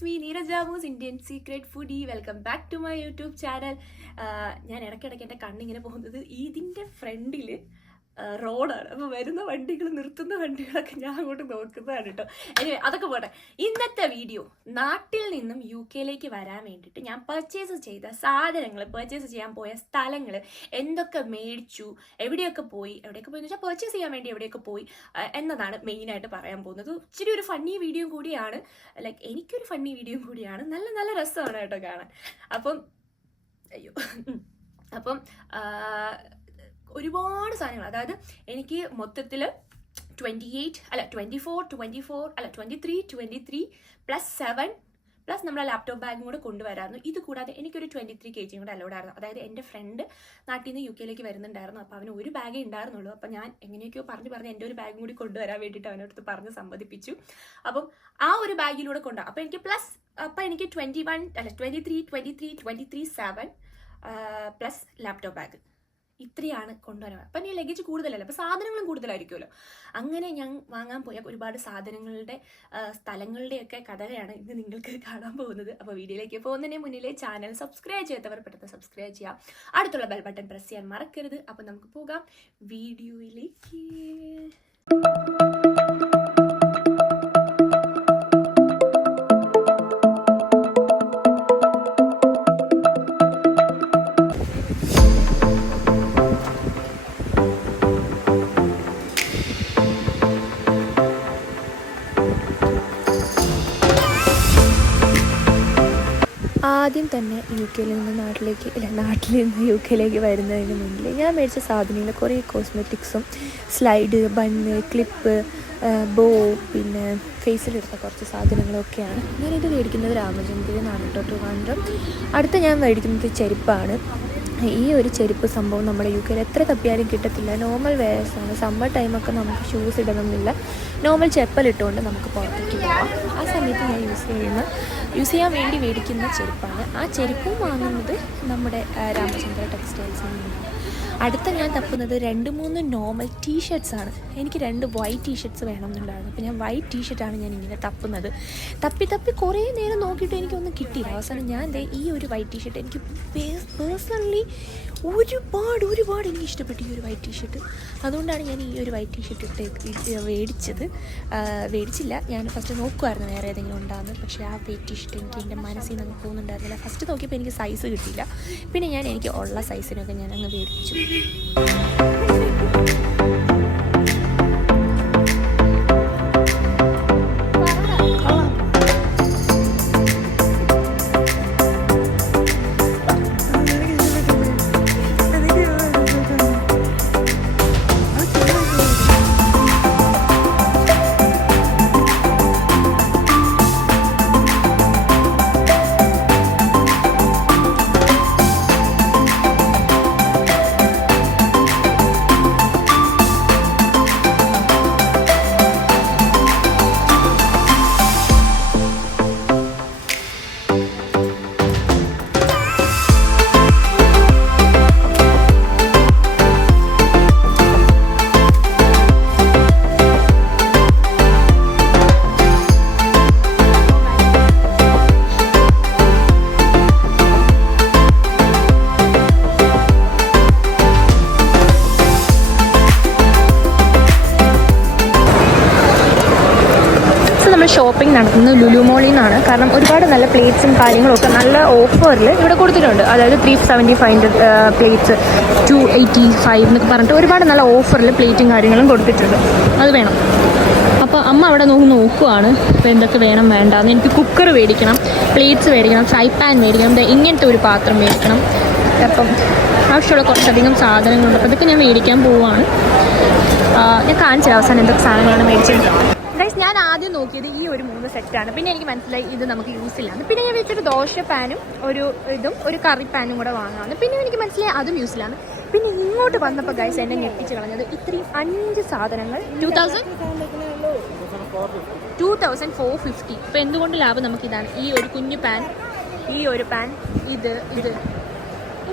it's me Neeraj Ramu's Indian Secret Foodie. Welcome back to my YouTube channel. ഞാൻ ഇടയ്ക്കിടയ്ക്ക് എൻ്റെ കണ്ണിങ്ങനെ പോകുന്നത് ഇതിൻ്റെ ഫ്രണ്ടിൽ റോഡാണ്. അപ്പോൾ വരുന്ന വണ്ടികൾ നിർത്തുന്ന വണ്ടികളൊക്കെ ഞാൻ അങ്ങോട്ട് നോക്കുന്നതാണ് കേട്ടോ. അതൊക്കെ പോട്ടെ. ഇന്നത്തെ വീഡിയോ നാട്ടിൽ നിന്നും UK വരാൻ വേണ്ടിയിട്ട് ഞാൻ പർച്ചേസ് ചെയ്ത സാധനങ്ങൾ, പർച്ചേസ് ചെയ്യാൻ പോയ സ്ഥലങ്ങൾ, എന്തൊക്കെ മേടിച്ചു, എവിടെയൊക്കെ പോയെന്ന് വെച്ചാൽ പർച്ചേസ് ചെയ്യാൻ വേണ്ടി എവിടെയൊക്കെ പോയി എന്നതാണ് മെയിനായിട്ട് പറയാൻ പോകുന്നത്. ഇച്ചിരി ഒരു ഫണ്ണി വീഡിയോ കൂടിയാണ്, ലൈക്ക് എനിക്കൊരു ഫണ്ണി വീഡിയോ കൂടിയാണ്. നല്ല നല്ല രസമാണ് കേട്ടോ കാണാൻ. അപ്പം ഒരുപാട് സാധനങ്ങൾ, അതായത് എനിക്ക് മൊത്തത്തിൽ 23 പ്ലസ് 7 പ്ലസ് നമ്മുടെ ലാപ്ടോപ്പ് ബാഗും കൂടെ കൊണ്ടുവരായിരുന്നു. ഇത് കൂടാതെ എനിക്കൊരു 23 kg കൂടെ അലോഡായിരുന്നു. അതായത് എൻ്റെ ഫ്രണ്ട് നാട്ടിൽ നിന്ന് UK വരുന്നുണ്ടായിരുന്നു. അപ്പോൾ അവന് ഒരു ബാഗേ ഉണ്ടായിരുന്നുള്ളൂ. അപ്പോൾ ഞാൻ എങ്ങനെയൊക്കെയോ പറഞ്ഞ് എൻ്റെ ഒരു ബാഗും കൂടി കൊണ്ടുവരാൻ വേണ്ടിയിട്ട് അവനടുത്ത് പറഞ്ഞ് സമ്മതിപ്പിച്ചു. അപ്പം ആ ഒരു ബാഗിലൂടെ കൊണ്ടുപോകാം. അപ്പോൾ എനിക്ക് 23 7 പ്ലസ് ലാപ്ടോപ്പ് ബാഗ് ഇത്രയാണ് കൊണ്ടുവരാൻ. അപ്പം നീ ലഗേജ് കൂടുതലല്ല, അപ്പം സാധനങ്ങളും കൂടുതലായിരിക്കുമല്ലോ. അങ്ങനെ ഞാൻ വാങ്ങാൻ പോയ ഒരുപാട് സാധനങ്ങളുടെ സ്ഥലങ്ങളുടെയൊക്കെ കഥയാണ് ഇന്ന് നിങ്ങൾക്ക് കാണാൻ പോകുന്നത്. അപ്പോൾ വീഡിയോയിലേക്ക് പോകുന്നതിന് മുന്നിലെ ചാനൽ സബ്സ്ക്രൈബ് ചെയ്യാത്തവർ പെട്ടെന്ന് സബ്സ്ക്രൈബ് ചെയ്യാം, അടുത്തുള്ള ബെൽ ബട്ടൺ പ്രസ് ചെയ്യാൻ മറക്കരുത്. അപ്പോൾ നമുക്ക് പോകാം വീഡിയോയിലേക്ക്. ആദ്യം തന്നെ നാട്ടിൽ നിന്ന് UK വരുന്നതിന് മുന്നിൽ ഞാൻ മേടിച്ച സാധനങ്ങൾ കുറേ കോസ്മെറ്റിക്സും, സ്ലൈഡ്, ബണ്ണ്, ക്ലിപ്പ്, ബോ, പിന്നെ ഫേസിലെടുത്ത കുറച്ച് സാധനങ്ങളൊക്കെയാണ്. ഞാനിത് മേടിക്കുന്നത് രാമചന്ദ്രയിൽ നിന്നാണ് കേട്ടോ, ട്രിവാൻഡ്രം. അടുത്ത ഞാൻ മേടിക്കുന്നത് ചെരുപ്പാണ്. ഈ ഒരു ചെരുപ്പ് സംഭവം നമ്മുടെ UK എത്ര തപ്പിയാലും കിട്ടത്തില്ല. നോർമൽ വെയേഴ്സാണ്. സമ്മർ ടൈമൊക്കെ നമുക്ക് ഷൂസ് ഇടണമെന്നില്ല, നോർമൽ ചെപ്പൽ ഇട്ടുകൊണ്ട് നമുക്ക് പുറത്തേക്ക് പോകാം. ആ സമയത്ത് ഞാൻ യൂസ് ചെയ്യാൻ വേണ്ടി മേടിക്കുന്ന ചെരുപ്പാണ്. ആ ചെരുപ്പും വാങ്ങുന്നത് നമ്മുടെ രാമചന്ദ്ര ടെക്സ്റ്റൈൽസിൽ നിന്നാണ്. അടുത്ത ഞാൻ തപ്പുന്നത് 2-3 നോർമൽ ടീഷർട്ട്സാണ്. എനിക്ക് 2 വൈറ്റ് ടീഷർട്ട്സ് വേണമെന്നുണ്ടായിരുന്നു. അപ്പോൾ ഞാൻ വൈറ്റ് ടീഷർട്ടാണ് ഞാൻ ഇങ്ങനെ തപ്പുന്നത്. തപ്പി കുറേ നേരം നോക്കിയിട്ട് എനിക്കൊന്നും കിട്ടിയില്ല. അവസാനം ഞാൻ ഈ ഒരു വൈറ്റ് ടീഷർട്ട് എനിക്ക് പേഴ്സണലി ഒരുപാട് എനിക്ക് ഇഷ്ടപ്പെട്ടു, ഈ ഒരു വൈറ്റ് ടീഷർട്ട്. അതുകൊണ്ടാണ് ഞാൻ ഈ ഒരു വൈറ്റ് ടീഷർട്ട് മേടിച്ചില്ല. ഞാൻ ഫസ്റ്റ് നോക്കുമായിരുന്നു വേറെ ഏതെങ്കിലും ഉണ്ടാകുന്നത്. പക്ഷേ ആ വൈറ്റ് ടീഷർട്ട് എനിക്ക് എൻ്റെ മനസ്സിൽ നിന്ന് പോകുന്നുണ്ടായിരുന്നില്ല. ഫസ്റ്റ് നോക്കിയപ്പോൾ എനിക്ക് സൈസ് കിട്ടിയില്ല. പിന്നെ എനിക്ക് ഉള്ള സൈസിനൊക്കെ ഞാൻ അങ്ങ് മേടിച്ചു. ഷോപ്പിംഗ് നടത്തുന്നത് ലുലു മോളിൽ നിന്നാണ്. കാരണം ഒരുപാട് നല്ല പ്ലേറ്റ്സും കാര്യങ്ങളൊക്കെ നല്ല ഓഫറിൽ ഇവിടെ കൊടുത്തിട്ടുണ്ട്. അതായത് 375 പ്ലേറ്റ്സ് 285 എന്നൊക്കെ പറഞ്ഞിട്ട് ഒരുപാട് നല്ല ഓഫറിൽ പ്ലേറ്റും കാര്യങ്ങളും കൊടുത്തിട്ടുണ്ട്. അത് വേണം. അപ്പോൾ അമ്മ അവിടെ നോക്കുവാണ് ഇപ്പോൾ എന്തൊക്കെ വേണം വേണ്ടാന്ന്. എനിക്ക് കുക്കർ മേടിക്കണം, പ്ലേറ്റ്സ് മേടിക്കണം, ഫ്രൈ പാൻ മേടിക്കണം, ഇങ്ങനത്തെ ഒരു പാത്രം മേടിക്കണം. അപ്പം ആവശ്യമുള്ള കുറച്ചധികം സാധനങ്ങളുണ്ട്. അപ്പോൾ ഇതൊക്കെ ഞാൻ മേടിക്കാൻ പോവുകയാണ്. ഞാൻ കാണിച്ചില്ല അവസാനം എന്തൊക്കെ സാധനങ്ങളാണ് മേടിച്ചത്. ഞാൻ ആദ്യം നോക്കിയത് ഈ ഒരു 3 സെറ്റാണ്. പിന്നെ എനിക്ക് മനസ്സിലായി ഇത് നമുക്ക് യൂസ് ഇല്ലാന്ന്. പിന്നെ ഞാൻ വെച്ചൊരു ദോശ പാനും ഒരു കറി പാനും കൂടെ വാങ്ങാമെന്ന്. പിന്നെ എനിക്ക് മനസ്സിലായി അതും യൂസ് ഇല്ലാന്ന്. പിന്നെ ഇങ്ങോട്ട് വന്നപ്പോൾ ഗൈസ് എന്നെ ഞെട്ടിച്ച് കളഞ്ഞത് ഇത്രയും 5 സാധനങ്ങൾ 2450. ഇപ്പോൾ എന്തുകൊണ്ട് ലാഭം നമുക്കിതാണ്. ഈ ഒരു കുഞ്ഞു പാൻ, ഈ ഒരു പാൻ,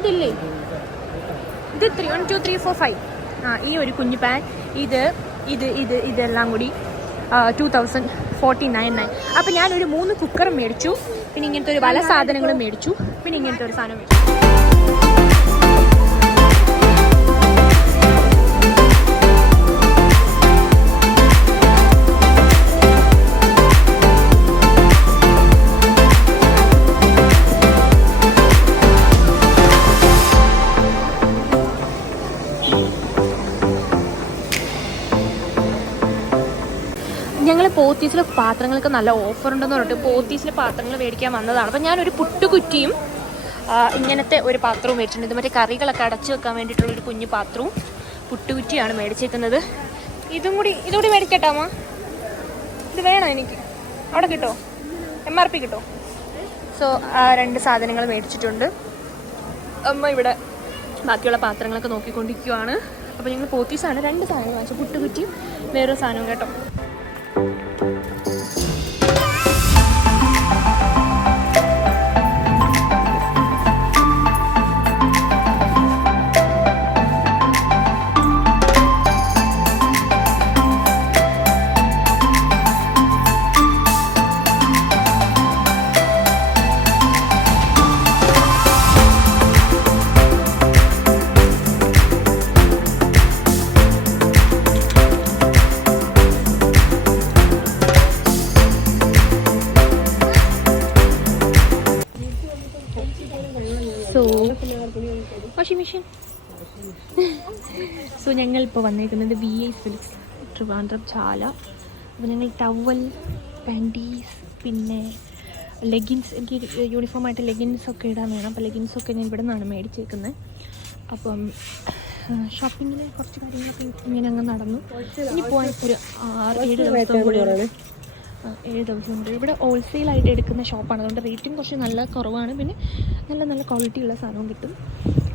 ഇതില്ലേ, ഇത് 1 2 3 4 5 ഈ ഒരു കുഞ്ഞു പാൻ, ഇതെല്ലാം കൂടി 2000 49.9. അപ്പോൾ ഞാനൊരു 3 കുക്കറും മേടിച്ചു, പിന്നെ ഇങ്ങനത്തെ ഒരു പല സാധനങ്ങളും മേടിച്ചു, പിന്നെ ഇങ്ങനത്തെ ഒരു സാധനം മേടിച്ചു. ഞങ്ങൾ പോത്തീസിലെ പാത്രങ്ങൾക്ക് നല്ല ഓഫർ ഉണ്ടെന്ന് പറഞ്ഞിട്ട് പോത്തീസിലെ പാത്രങ്ങൾ മേടിക്കാൻ വന്നതാണ്. അപ്പം ഞാനൊരു പുട്ടുകുറ്റിയും ഇങ്ങനത്തെ ഒരു പാത്രവും മേടിച്ചിട്ടുണ്ട്. ഇത് മറ്റേ കറികളൊക്കെ അടച്ചു വെക്കാൻ വേണ്ടിയിട്ടുള്ളൊരു കുഞ്ഞു പാത്രവും പുട്ടുകുറ്റിയാണ് മേടിച്ചേക്കുന്നത്. ഇതുകൂടി മേടിക്കട്ടോ അമ്മ? ഇത് വേണം എനിക്ക്. അവിടെ കിട്ടോ? MRP കിട്ടോ? സോ 2 സാധനങ്ങൾ മേടിച്ചിട്ടുണ്ട്. അമ്മ ഇവിടെ ബാക്കിയുള്ള പാത്രങ്ങളൊക്കെ നോക്കിക്കൊണ്ടിരിക്കുവാണ്. അപ്പോൾ ഞങ്ങൾ പോത്തീസാണ് 2 സാധനങ്ങൾ വാങ്ങിച്ചു, പുട്ടുകുറ്റിയും വേറൊരു സാധനവും കേട്ടോ. Washing machine. സോ ഞങ്ങൾ ഇപ്പോൾ വന്നിരിക്കുന്നത് VI സിൽക്സ് ട്രിവാൻഡ്രം ചാല. അപ്പോൾ ഞങ്ങൾ ടവൽ, പാൻറ്റീസ്, പിന്നെ ലെഗിൻസ്, എനിക്ക് യൂണിഫോമായിട്ട് ലെഗിൻസൊക്കെ ഇടാൻ വേണം. അപ്പോൾ ലെഗിൻസൊക്കെ ഞാൻ ഇവിടെ നിന്നാണ് മേടിച്ചേക്കുന്നത്. അപ്പം ഷോപ്പിങ്ങിൽ കുറച്ച് കാര്യങ്ങളൊക്കെ ഇങ്ങനെ അങ്ങ് നടന്നു. ഇനി പോകാൻ ഒരു 7 ദിവസം കൊണ്ട്. ഇവിടെ ഹോൾസെയിലായിട്ട് എടുക്കുന്ന ഷോപ്പാണ്, അതുകൊണ്ട് റേറ്റും കുറച്ച് നല്ല കുറവാണ്. പിന്നെ നല്ല ക്വാളിറ്റി ഉള്ള സാധനവും കിട്ടും.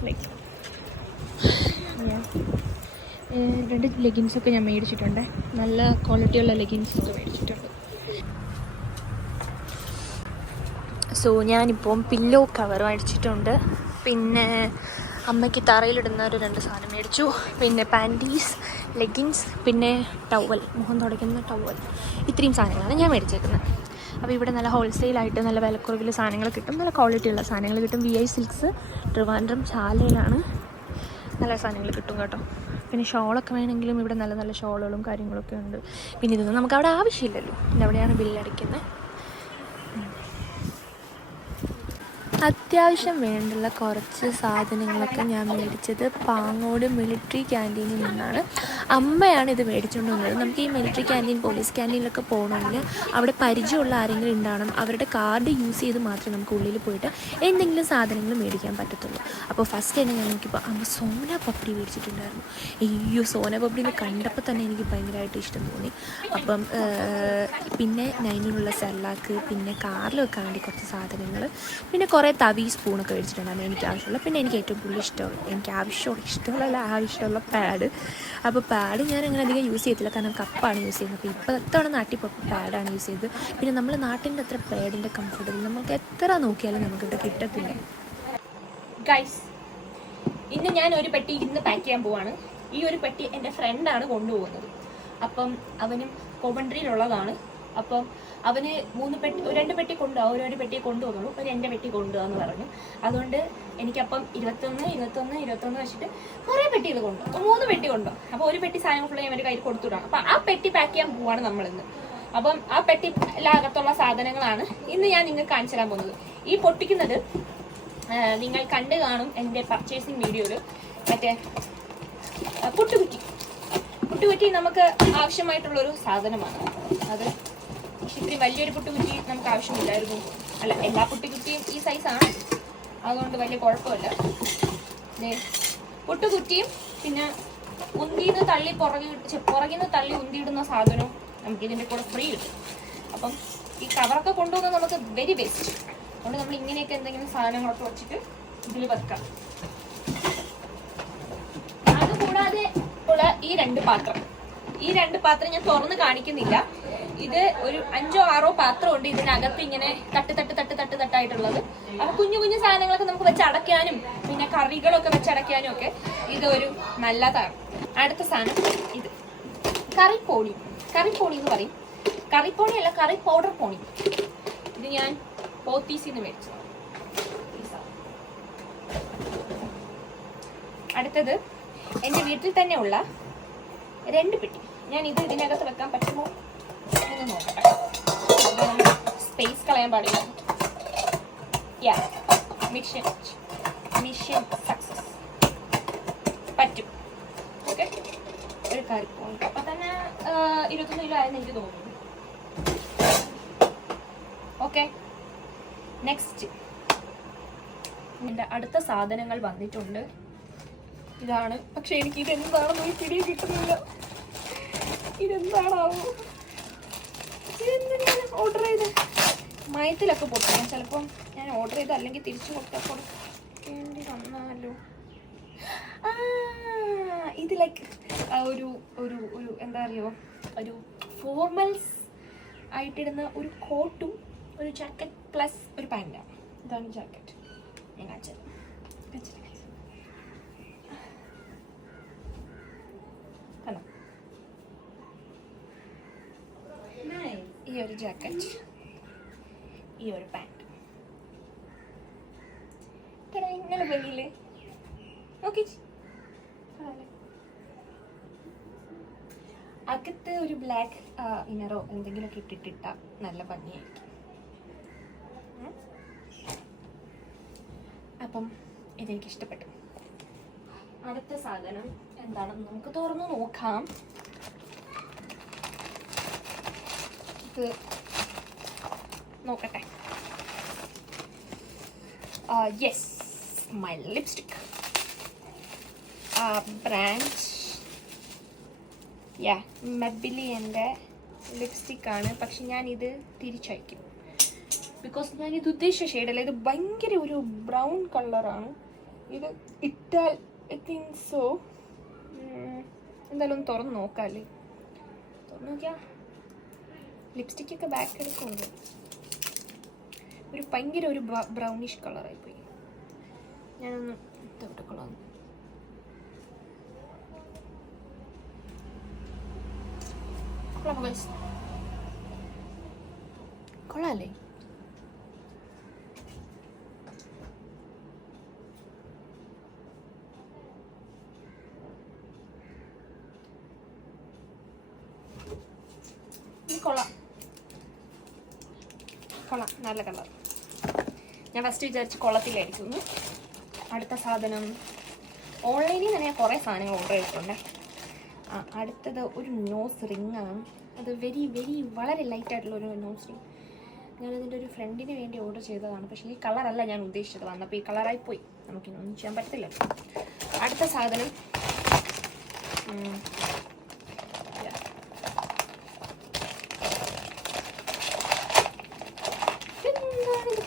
ലൈക്ക് 2 ലെഗിൻസൊക്കെ ഞാൻ മേടിച്ചിട്ടുണ്ട്, നല്ല ക്വാളിറ്റിയുള്ള ലെഗിൻസൊക്കെ മേടിച്ചിട്ടുണ്ട്. സോ ഞാനിപ്പം പില്ലോ കവർ മേടിച്ചിട്ടുണ്ട്. പിന്നെ അമ്മയ്ക്ക് തറയിലിടുന്ന ഒരു 2 സാധനം മേടിച്ചു. പിന്നെ പാൻറ്റീസ്, ലെഗിൻസ്, പിന്നെ ടവൽ, മുഖം തുടയ്ക്കുന്ന ടവൽ. ഇത്രയും സാധനങ്ങളാണ് ഞാൻ മേടിച്ചേക്കുന്നത്. അപ്പോൾ ഇവിടെ നല്ല ഹോൾസെയിലായിട്ട് നല്ല വിലക്കുറവിൽ സാധനങ്ങൾ കിട്ടും, നല്ല ക്വാളിറ്റിയുള്ള സാധനങ്ങൾ കിട്ടും. VI സിൽക്സ് ട്രിവാൻഡ്രം ചാലയിലാണ് നല്ല സാധനങ്ങൾ കിട്ടും കേട്ടോ. പിന്നെ ഷോളൊക്കെ വേണമെങ്കിലും ഇവിടെ നല്ല ഷോളുകളും കാര്യങ്ങളൊക്കെ ഉണ്ട്. പിന്നെ ഇതൊന്നും നമുക്ക് അവിടെ ആവശ്യമില്ലല്ലോ, പിന്നെ അവിടെയാണ് ബില്ലടിക്കുന്നത്. അത്യാവശ്യം വേണ്ടുള്ള കുറച്ച് സാധനങ്ങളൊക്കെ ഞാൻ മേടിച്ചത് പാങ്ങോട് മിലിറ്ററി ക്യാൻറ്റീനിൽ നിന്നാണ്. അമ്മയാണ് ഇത് മേടിച്ചുകൊണ്ട് വന്നത്. നമുക്ക് ഈ മിലിറ്ററി ക്യാൻറ്റീൻ, പോലീസ് ക്യാൻറ്റീനിലൊക്കെ പോകണമെങ്കിൽ അവിടെ പരിചയമുള്ള ആരെങ്കിലും ഉണ്ടാവണം. അവരുടെ കാർഡ് യൂസ് ചെയ്ത് മാത്രമേ നമുക്ക് ഉള്ളിൽ പോയിട്ട് എന്തെങ്കിലും സാധനങ്ങൾ മേടിക്കാൻ പറ്റത്തുള്ളൂ. അപ്പോൾ ഫസ്റ്റ് തന്നെ ഞാൻ നോക്കിയപ്പോൾ അമ്മ സോന പപ്പടി മേടിച്ചിട്ടുണ്ടായിരുന്നു. അയ്യോ, സോന പപ്പടിന്ന് കണ്ടപ്പോൾ തന്നെ എനിക്ക് ഭയങ്കരമായിട്ട് ഇഷ്ടം തോന്നി. അപ്പം പിന്നെ നൈനിനുള്ള സെല്ലാക്ക്, പിന്നെ കാറിൽ വെക്കാൻ വേണ്ടി കുറച്ച് സാധനങ്ങൾ, പിന്നെ കുറേ തവി സ്പൂണൊക്കെ മേടിച്ചിട്ടുണ്ടായിരുന്നു എനിക്ക് ആവശ്യമുള്ള. പിന്നെ എനിക്ക് ഏറ്റവും കൂടുതൽ ആവശ്യമുള്ള പാഡ്. അപ്പോൾ പാഡ് ഞാൻ അങ്ങനെ അധികം യൂസ് ചെയ്തില്ല, കാരണം കപ്പാണ് യൂസ് ചെയ്യുന്നത്. അപ്പോൾ ഇപ്പോൾ എത്തവണ നാട്ടിൽ പോയപ്പോൾ പാഡാണ് യൂസ് ചെയ്തത്. പിന്നെ നമ്മൾ നാട്ടിൻ്റെ അത്ര പാഡിൻ്റെ കംഫർട്ടബിൾ നമുക്ക് എത്ര നോക്കിയാലും നമുക്കിവിടെ കിട്ടത്തില്ല. ഗൈസ്, ഇന്ന് ഞാൻ ഒരു പെട്ടി പാക്ക് ചെയ്യാൻ പോവാണ്. ഈ ഒരു പെട്ടി എൻ്റെ ഫ്രണ്ടാണ് കൊണ്ടുപോകുന്നത്. അപ്പം അവനും കോവൻട്രിയിലുള്ളതാണ്. അപ്പം അവന് 2 പെട്ടി കൊണ്ടുപോകും, ഒരു പെട്ടിയെ കൊണ്ടുപോകുള്ളൂ. അപ്പോൾ എൻ്റെ പെട്ടി കൊണ്ടുപോകാമെന്ന് പറഞ്ഞു. അതുകൊണ്ട് എനിക്കപ്പം 21 വെച്ചിട്ട് കുറേ പെട്ടികൾ കൊണ്ടുപോകും. 3 പെട്ടി കൊണ്ടുപോകും. അപ്പോൾ ഒരു പെട്ടി സാധനം ഫുള്ള് ഞാൻ എൻ്റെ കയ്യിൽ കൊടുത്തുവിടാം. അപ്പം ആ പെട്ടി പാക്ക് ചെയ്യാൻ പോവാണ് നമ്മളിന്ന്. അപ്പം ആ പെട്ടി അകത്തുള്ള സാധനങ്ങളാണ് ഇന്ന് ഞാൻ നിങ്ങൾക്ക് കാണിച്ചു തരാൻ പോകുന്നത്. ഈ പൊട്ടിക്കുന്നത് നിങ്ങൾ കണ്ടു കാണും എൻ്റെ പർച്ചേസിങ് വീഡിയോയിൽ. മറ്റേ പുട്ടുകുറ്റി നമുക്ക് ആവശ്യമായിട്ടുള്ളൊരു സാധനമാണ്. അത് ഇത്തിരി വലിയൊരു പുട്ടുകുറ്റി നമുക്ക് ആവശ്യമില്ലായിരുന്നു. അല്ല, എല്ലാ പുട്ടുകുറ്റിയും ഈ സൈസാണ്, അതുകൊണ്ട് വലിയ കുഴപ്പമില്ല. പുട്ടുകുറ്റിയും പിന്നെ ഉന്തിന്ന് തള്ളി പുറകിന്ന് തള്ളി ഉന്തിയിടുന്ന സാധനവും നമുക്ക് ഇതിൻ്റെ കൂടെ ഫ്രീ കിട്ടും. അപ്പം ഈ കവറൊക്കെ കൊണ്ടുപോകുന്നത് നമുക്ക് വെരി ബെസ്റ്റ്. അതുകൊണ്ട് നമ്മൾ ഇങ്ങനെയൊക്കെ എന്തെങ്കിലും സാധനങ്ങളൊക്കെ വെച്ചിട്ട് ഇതിൽ വെക്കാം. അതുകൂടാതെ ഉള്ള ഈ 2 പാത്രം ഞാൻ തുറന്ന് കാണിക്കുന്നില്ല. ഇത് ഒരു 5-6 പാത്രമുണ്ട് ഇതിനകത്ത്, ഇങ്ങനെ തട്ടായിട്ടുള്ളത്. അപ്പൊ കുഞ്ഞു സാധനങ്ങളൊക്കെ നമുക്ക് വെച്ചടയ്ക്കാനും പിന്നെ കറികളൊക്കെ വെച്ചടയ്ക്കാനും ഒക്കെ ഇത് ഒരു നല്ലതാണ്. അടുത്ത സാധനം ഇത് കറിപ്പോളി എന്ന് പറയും. കറി പോണി അല്ല, കറി പൗഡർ പോണി. ഇത് ഞാൻ പോത്തീസിന്ന് മേടിച്ചതാണ്. അടുത്തത് എൻ്റെ വീട്ടിൽ തന്നെ ഉള്ള 2 പെട്ടി. ഞാൻ ഇത് ഇതിനകത്ത് വെക്കാൻ പറ്റുമോ എന്ന് നോക്കട്ടെ. സ്പേസ് കളയാൻ പാടില്ല. Mission success. പറ്റും. ഓക്കെ, ഒരു കറി പോയി അപ്പൊ തന്നെ 21 കിലോ ആയെന്ന് എനിക്ക് തോന്നുന്നു. ഓക്കെ, നെക്സ്റ്റ് എൻ്റെ അടുത്ത സാധനങ്ങൾ വന്നിട്ടുണ്ട്. ഇതാണ്. പക്ഷെ എനിക്ക് ഇതെന്താണെന്ന് ഒരു പിടി കിട്ടുന്നില്ല. ഇതെന്താണാവോ? ഇതെന്താ ഞാൻ ഓർഡർ ചെയ്ത് മയത്തിലൊക്കെ പൊട്ടാം. ചിലപ്പം ഞാൻ ഓർഡർ ചെയ്ത് അല്ലെങ്കിൽ തിരിച്ചു കൊടുക്കേണ്ടി വന്നാലോ. ഇത് ലൈക്ക് ഒരു ഒരു ഒരു എന്താ അറിയോ, ഒരു ഫോർമൽസ് ആയിട്ടിടുന്ന ഒരു കോട്ടും ഒരു ജാക്കറ്റ് പ്ലസ് ഒരു പാൻറ്റാണ്. ഇതാണ് ജാക്കറ്റ്. ഞാൻ കാണിച്ചത് കണ്ടോ? ഈ ഒരു ജാക്കറ്റ്, ഈ ഒരു പാൻറ്. ഇങ്ങനെ ഭംഗിയില്ലേ? ഓക്കെ, അകത്ത് ഒരു ബ്ലാക്ക് ഇന്നറോ എന്തെങ്കിലുമൊക്കെ ഇട്ടിട്ടിട്ട നല്ല ഭംഗിയായിരിക്കും. അപ്പം ഇതെനിക്ക് ഇഷ്ടപ്പെട്ടു. അടുത്ത സാധനം എന്താണെന്ന് നമുക്ക് തുറന്നു നോക്കാം. ഇത് നോക്കട്ടെ. Yes, my lipstick. ബ്രാൻഡ് മെബിലിയൻ്റെ ലിപ്സ്റ്റിക്കാണ്. പക്ഷെ ഞാനിത് തിരിച്ചയക്കും. ബിക്കോസ് ഞാനിത് ഉദ്ദേശിച്ച ഷെയ്ഡല്ല. ഇത് ഭയങ്കര ഒരു ബ്രൗൺ കളറാണ്. ഇത് ഇട്ടാൽ ഐ തിങ്ക് സോ. എന്തായാലും ഒന്ന് തുറന്ന് നോക്കാമല്ലേ? തുറന്ന് നോക്കിയാൽ ലിപ്സ്റ്റിക്കൊക്കെ ബാക്ക് എടുക്കുന്നുണ്ട്. ഒരു ഭയങ്കര ഒരു ബ്രൗണിഷ് കളറായിപ്പോയി. ഞാനൊന്ന് തൊട്ടക്കൊള്ളാം. കൊള്ളാല്ലേ? കൊള്ളാം, നല്ല കളർ. ഞാൻ ഫസ്റ്റ് വിചാരിച്ച് കൊള്ളത്തിലായിരിക്കുന്നു. അടുത്ത സാധനം ഓൺലൈനിൽ തന്നെ ഞാൻ കുറേ സാധനങ്ങൾ ഓർഡർ ചെയ്തിട്ടുണ്ട്. അടുത്തത് ഒരു നോസ് റിംഗ് ആണ്. അത് വളരെ ലൈറ്റായിട്ടുള്ള ഒരു നോസ് റിംഗ്. ഞാനതിൻ്റെ ഒരു ഫ്രണ്ടിന് വേണ്ടി ഓർഡർ ചെയ്തതാണ്. പക്ഷേ ഈ കളറല്ല ഞാൻ ഉദ്ദേശിച്ചത്. വന്നപ്പോൾ ഈ കളറായിപ്പോയി. നമുക്കിനൊന്നും ചെയ്യാൻ പറ്റത്തില്ല. അടുത്ത സാധനം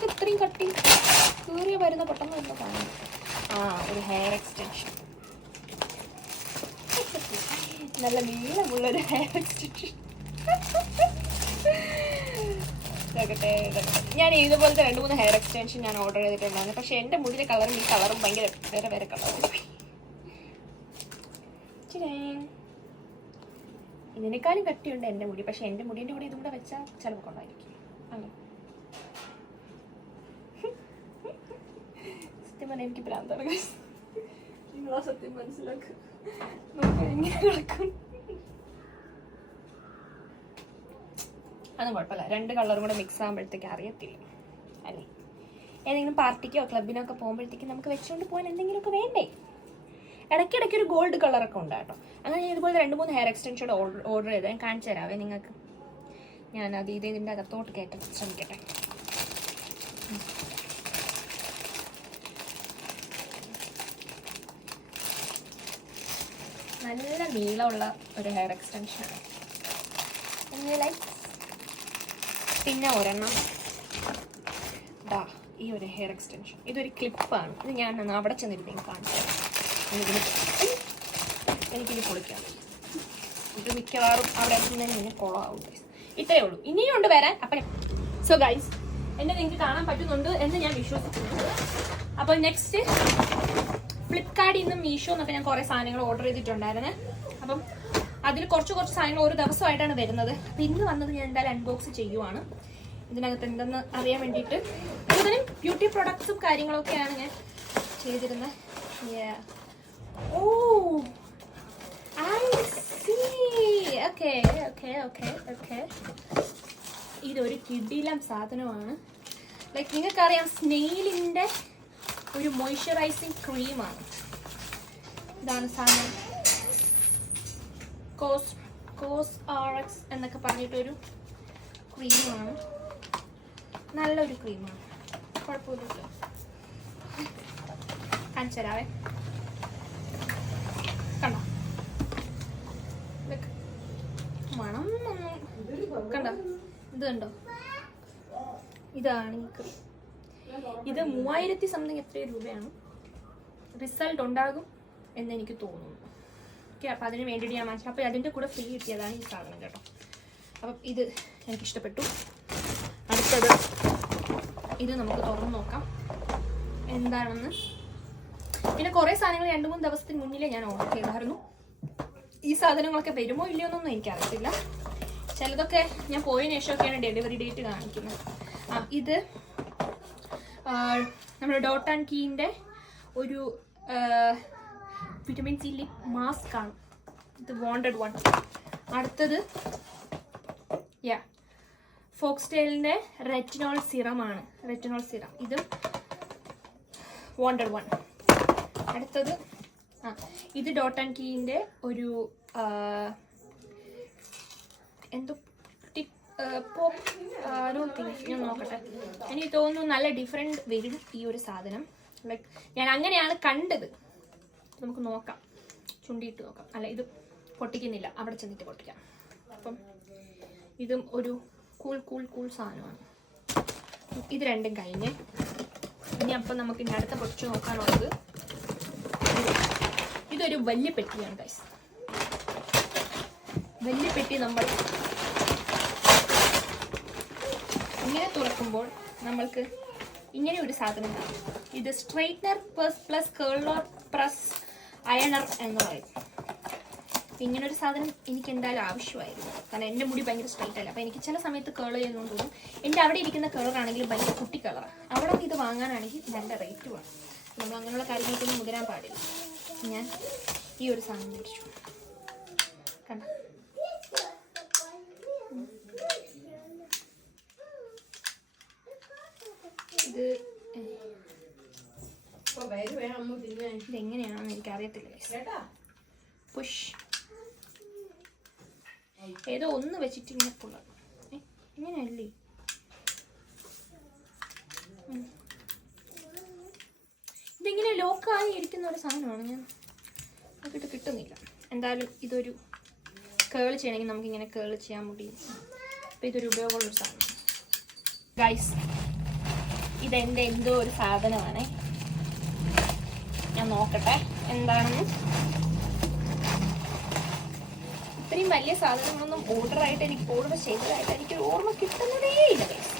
ഇത്രയും കട്ടി കീറിയ വരുന്ന പെട്ടെന്ന് വരുന്ന കാണുന്നു. ഒരു ഹെയർ എക്സ്റ്റൻഷൻ. നല്ല നീളമുള്ളൊരു ഹെയർ എക്സ്റ്റൻഷൻ. ഞാൻ ഇതുപോലത്തെ 2-3 ഹെയർ എക്സ്റ്റൻഷൻ ഞാൻ ഓർഡർ ചെയ്തിട്ടുണ്ടായിരുന്നു. പക്ഷെ എൻ്റെ മുടിയുടെ കളറും ഈ കളറും ഭയങ്കര വേറെ കളറും. ഇതിനേക്കാളും കട്ടിയുണ്ട് എൻ്റെ മുടി. പക്ഷെ എൻ്റെ മുടിൻ്റെ കൂടെ ഇതും കൂടെ വെച്ചാൽ ചിലപ്പോൾ കൊണ്ടായിരിക്കും. അങ്ങനെ സത്യം പറഞ്ഞാൽ എനിക്ക് ഭ്രാന്താണ്. നിങ്ങളാ സത്യം മനസ്സിലാക്കുക. എങ്ങനെ കിടക്കും? അതൊന്നും കുഴപ്പമില്ല. 2 കളറും കൂടെ മിക്സ് ആകുമ്പോഴത്തേക്ക് അറിയത്തില്ല അല്ലേ? ഏതെങ്കിലും പാർട്ടിക്കോ ക്ലബിനോ ഒക്കെ പോകുമ്പോഴത്തേക്കും നമുക്ക് വെച്ചുകൊണ്ട് പോകാൻ എന്തെങ്കിലുമൊക്കെ വേണ്ടേ? ഇടയ്ക്കിടയ്ക്ക് ഒരു ഗോൾഡ് കളറൊക്കെ ഉണ്ട് കേട്ടോ. അങ്ങനെ ഞാൻ ഇതുപോലെ 2-3 ഹെയർ എക്സ്റ്റൻഷൻ ഓർഡർ ചെയ്ത് ഞാൻ കാണിച്ചു തരാവേ നിങ്ങൾക്ക്. ഞാനത് ഇതിൻ്റെ അകത്തോട്ട് കയറ്റാൻ ശ്രമിക്കട്ടെ. നല്ല നീളമുള്ള ഒരു ഹെയർ എക്സ്റ്റൻഷനാണ്. പിന്നെ ഒരെണ്ണം ഈ ഒരു ഹെയർ എക്സ്റ്റൻഷൻ. ഇതൊരു ക്ലിപ്പാണ്. ഇത് ഞാൻ അവിടെ ചെന്നിരുന്നു കാണിച്ചു. എനിക്കിത് പൊളിക്കാം. ഇത് മിക്കവാറും അവിടെ എത്തുന്നതിന് കുളമാവും. ഇത്രയേ ഉള്ളൂ. ഇനിയും ഉണ്ട് വരാൻ. അപ്പം സോ ഗൈസ്, എന്നെ നിങ്ങൾക്ക് കാണാൻ പറ്റുന്നുണ്ട് എന്ന് ഞാൻ വിശ്വസിക്കുന്നു. അപ്പോൾ നെക്സ്റ്റ് ഫ്ലിപ്കാർട്ടിൽ നിന്നും മീഷോ എന്നൊക്കെ ഞാൻ കുറേ സാധനങ്ങൾ ഓർഡർ ചെയ്തിട്ടുണ്ടായിരുന്നു. അപ്പം അതിൽ കുറച്ച് സാധനങ്ങൾ ഓരോ ദിവസമായിട്ടാണ് വരുന്നത്. അപ്പം ഇന്ന് വന്നത് ഞാൻ എന്തായാലും അൺബോക്സ് ചെയ്യുവാണ്. ഇതിനകത്ത് എന്തെന്ന് അറിയാൻ വേണ്ടിയിട്ട്. കൂടുതലും ബ്യൂട്ടി പ്രൊഡക്ട്സും കാര്യങ്ങളൊക്കെയാണ് ഞാൻ ചെയ്തിരുന്നത്. Oh I see. Okay okay okay okay. ഇതൊരു കിടിലം സാധനമാണ്. ലൈക്ക് നിങ്ങൾക്കറിയാം, സ്നെയിലിൻ്റെ ഒരു മോയ്സ്ചറൈസിങ് ക്രീമാണ്. ഇതാണ് സാധനം. കോസ് RX എന്നൊക്കെ പറഞ്ഞിട്ടൊരു ക്രീമാണ്. നല്ലൊരു ക്രീമാണ്, കുഴപ്പമില്ല. കാണിച്ചു തരാവേ. കണ്ടോ മണം ഒന്നും കണ്ടോ? ഇത് കണ്ടോ? ഇതാണ് ഈ ക്രീം. ഇത് 3000 സംതിങ് എത്രയോ രൂപയാണ്. റിസൾട്ട് ഉണ്ടാകും എന്ന് എനിക്ക് തോന്നുന്നു. ഓക്കെ, അപ്പം അതിന് വേണ്ടിയിട്ട് ഞാൻ വാങ്ങിച്ചു. അപ്പോൾ അതിൻ്റെ കൂടെ ഫ്രീ കിട്ടിയതാണ് ഈ സാധനം കേട്ടോ. അപ്പം ഇത് എനിക്കിഷ്ടപ്പെട്ടു. അടുത്തത് ഇത് നമുക്ക് തുറന്ന് നോക്കാം എന്താണെന്ന്. പിന്നെ കുറേ സാധനങ്ങൾ 2-3 ദിവസത്തിന് മുന്നിലേ ഞാൻ ഓർഡർ ചെയ്തായിരുന്നു. ഈ സാധനങ്ങളൊക്കെ വരുമോ ഇല്ലയോ എന്നൊന്നും എനിക്കറിയത്തില്ല. ചിലതൊക്കെ ഞാൻ പോയതിനു ശേഷമൊക്കെയാണ് ഡെലിവറി ഡേറ്റ് കാണിക്കുന്നത്. ഇത് നമ്മുടെ ഡോട്ട് ആൻഡ് കീൻ്റെ ഒരു വിറ്റമിൻ സി ലിപ് മാസ്ക് ആണ്. ഇത് വാണ്ടഡ് വൺ. അടുത്തത് ഫോക്സ്റ്റൈലിൻ്റെ റെറ്റിനോൾ സിറമാണ്. റെറ്റിനോൾ സിറം, ഇതും വാണ്ടഡ് വൺ. അടുത്തത് ഇത് ഡോട്ട് ആൻഡ് കീൻ്റെ ഒരു എന്തോ ഞാൻ നോക്കട്ടെ. എനിക്ക് തോന്നുന്നു നല്ല ഡിഫറെൻറ്റ് വരും ഈ ഒരു സാധനം. ലൈക്ക് ഞാൻ അങ്ങനെയാണ് കണ്ടത്. നമുക്ക് നോക്കാം, ചുണ്ടിയിട്ട് നോക്കാം. അല്ല, ഇത് പൊട്ടിക്കുന്നില്ല, അവിടെ ചെന്നിട്ട് പൊട്ടിക്കാം. അപ്പം ഇതും ഒരു കൂൾ സാധനമാണ്. ഇത് രണ്ടും കഴിഞ്ഞ് ഇനി അപ്പം നമുക്ക് ഇനി അടുത്ത പൊട്ടിച്ച് നോക്കാനുള്ളത് ഇതൊരു വലിയ പെട്ടിയാണ് ഗൈസ്. വലിയ പെട്ടി നമ്മൾ ഇങ്ങനെ തുറക്കുമ്പോൾ നമ്മൾക്ക് ഇങ്ങനെ ഒരു സാധനം കാണും. ഇത് സ്ട്രെയിറ്റ്നർ പ്ലസ് കേളർ പ്രസ് അയണർ എന്ന് പറയും. ഇങ്ങനൊരു സാധനം എനിക്ക് എന്തായാലും ആവശ്യമായിരുന്നു. കാരണം എൻ്റെ മുടി ഭയങ്കര സ്ട്രെയിറ്റ് അല്ല. അപ്പോൾ എനിക്ക് ചില സമയത്ത് കേൾ ചെയ്യുന്നതുകൊണ്ട് തോന്നും. എൻ്റെ അവിടെ ഇരിക്കുന്ന കളറാണെങ്കിൽ ഭയങ്കര കുട്ടി കളറാണ്. അവിടെ ഇത് വാങ്ങാനാണെങ്കിൽ നല്ല റേറ്റ് വേണം. നമ്മൾ അങ്ങനെയുള്ള കാര്യങ്ങൾക്കൊന്നും മുതിരാൻ പാടില്ല. ഞാൻ ഈ ഒരു സാധനം മേടിച്ചു. കണ്ട, ഇത് ഇതെങ്ങനെയാണെന്ന് എനിക്കറിയത്തില്ല. പുഷ് ഏതോ ഒന്ന് വെച്ചിട്ട് ഇങ്ങനെ പുള്ള ഇങ്ങനെയല്ലേ. ഇതിങ്ങനെ ലോക്കായി ഇരിക്കുന്ന ഒരു സാധനമാണ്. ഞാൻ നോക്കിയിട്ട് കിട്ടുന്നില്ല. എന്തായാലും ഇതൊരു കേൾ ചെയ്യണമെങ്കിൽ നമുക്കിങ്ങനെ കേൾ ചെയ്യാൻ മുടി. അപ്പോൾ ഇതൊരു ഉപയോഗമുള്ളൊരു സാധനം ഗൈസ്. ഇതെൻ്റെ എന്തോ ഒരു സാധനമാണ്. ഞാൻ നോക്കട്ടെ എന്താണെന്ന്. ഇത്രയും വലിയ സാധനങ്ങളൊന്നും ഓർഡർ ചെയ്തതായിട്ട് എനിക്കൊരു ഓർമ്മ കിട്ടുന്നതേ ഇല്ല ഗൈസ്.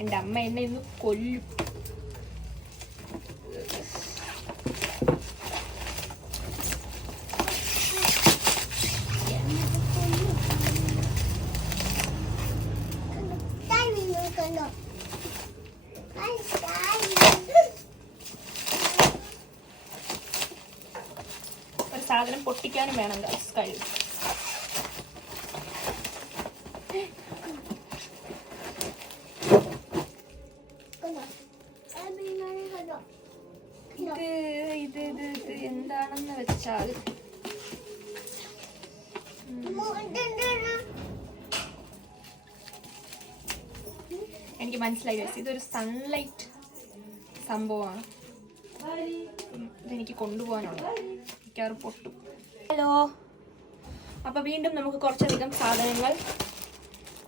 എൻ്റെ അമ്മ എന്നെ ഇന്ന് കൊല്ലും. ഒരു സാധനം പൊട്ടിക്കാനും വേണം കഴിവ്. ഇത് എന്താണെന്ന് വെച്ചാൽ എനിക്ക് മനസ്സിലായി. ഇതൊരു സൺലൈറ്റ് സംഭവമാണ്. ഇതെനിക്ക് കൊണ്ടുപോകാനുള്ളത്. മിക്കവാറും പൊട്ടും. ഹലോ, അപ്പോൾ വീണ്ടും നമുക്ക് കുറച്ചധികം സാധനങ്ങൾ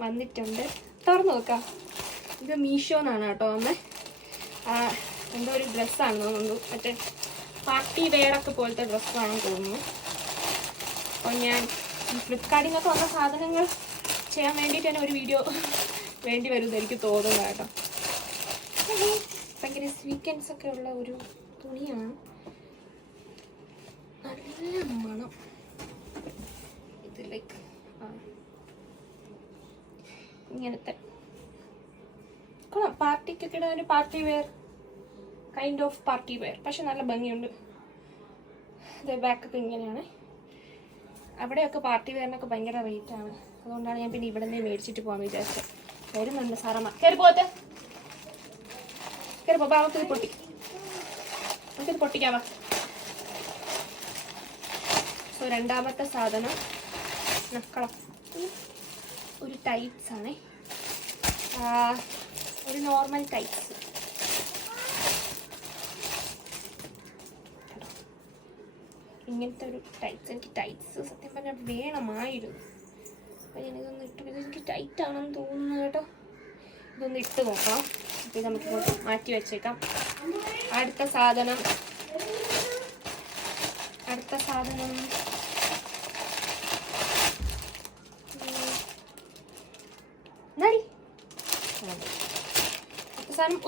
വന്നിട്ടുണ്ട്. തുറന്നു നോക്കാം. ഇത് മീഷോന്നാണ് കേട്ടോ. അമ്മ എന്തോ ഒരു ഡ്രസ്സാണെന്ന് തോന്നുന്നു. മറ്റേ പാർട്ടി വെയറൊക്കെ പോലത്തെ ഡ്രസ്സാണെന്ന് തോന്നുന്നു. അപ്പോൾ ഞാൻ ഈ ഫ്ലിപ്കാർട്ടിൽ നിന്നൊക്കെ വന്ന സാധനങ്ങൾ ചെയ്യാൻ വേണ്ടിയിട്ട് തന്നെ ഒരു വീഡിയോ വേണ്ടി വരുമെന്ന് എനിക്ക് തോന്നുന്നു കേട്ടോ. ഭയങ്കര സ്വീക്കൻസ് ഒക്കെ ഉള്ള ഒരു തുണിയാണ്. നല്ല മണം. ഇത് ലൈക്ക് ഇങ്ങനത്തെ പാർട്ടിക്കൊക്കെ ഇടാൻ ഒരു party wear, kind of party wear. പക്ഷെ നല്ല ഭംഗിയുണ്ട്. ഇത് ബാക്കൊക്കെ ഇങ്ങനെയാണ്. അവിടെയൊക്കെ പാർട്ടി വെയറിനൊക്കെ ഭയങ്കര റേറ്റാണ്. അതുകൊണ്ടാണ് ഞാൻ പിന്നെ ഇവിടെ നിന്ന് മേടിച്ചിട്ട് പോകാൻ വിചാരിച്ചത്. വരുന്നുണ്ട് സാറമ്മ. കയറിപ്പോത്തെ കയറിപ്പോ. നമുക്കിത് പൊട്ടിക്കാവാ. സോ രണ്ടാമത്തെ സാധനം നക്കളം. ഒരു ടൈറ്റ്സ് ആണേ, ഒരു നോർമൽ ടൈറ്റ്സ്. ഇങ്ങനത്തെ ഒരു ടൈറ്റ്സ്. എനിക്ക് ടൈറ്റ്സ് സത്യം പറഞ്ഞാൽ വേണമായിരുന്നു. അപ്പം ഞാനിതൊന്ന് ഇട്ടു. ഇത് എനിക്ക് ടൈറ്റ് ആണെന്ന് തോന്നുന്നു കേട്ടോ. ഇതൊന്ന് ഇട്ട് നോക്കണം. അപ്പോൾ നമുക്ക് ഇങ്ങോട്ട് മാറ്റി വെച്ചേക്കാം. അടുത്ത സാധനം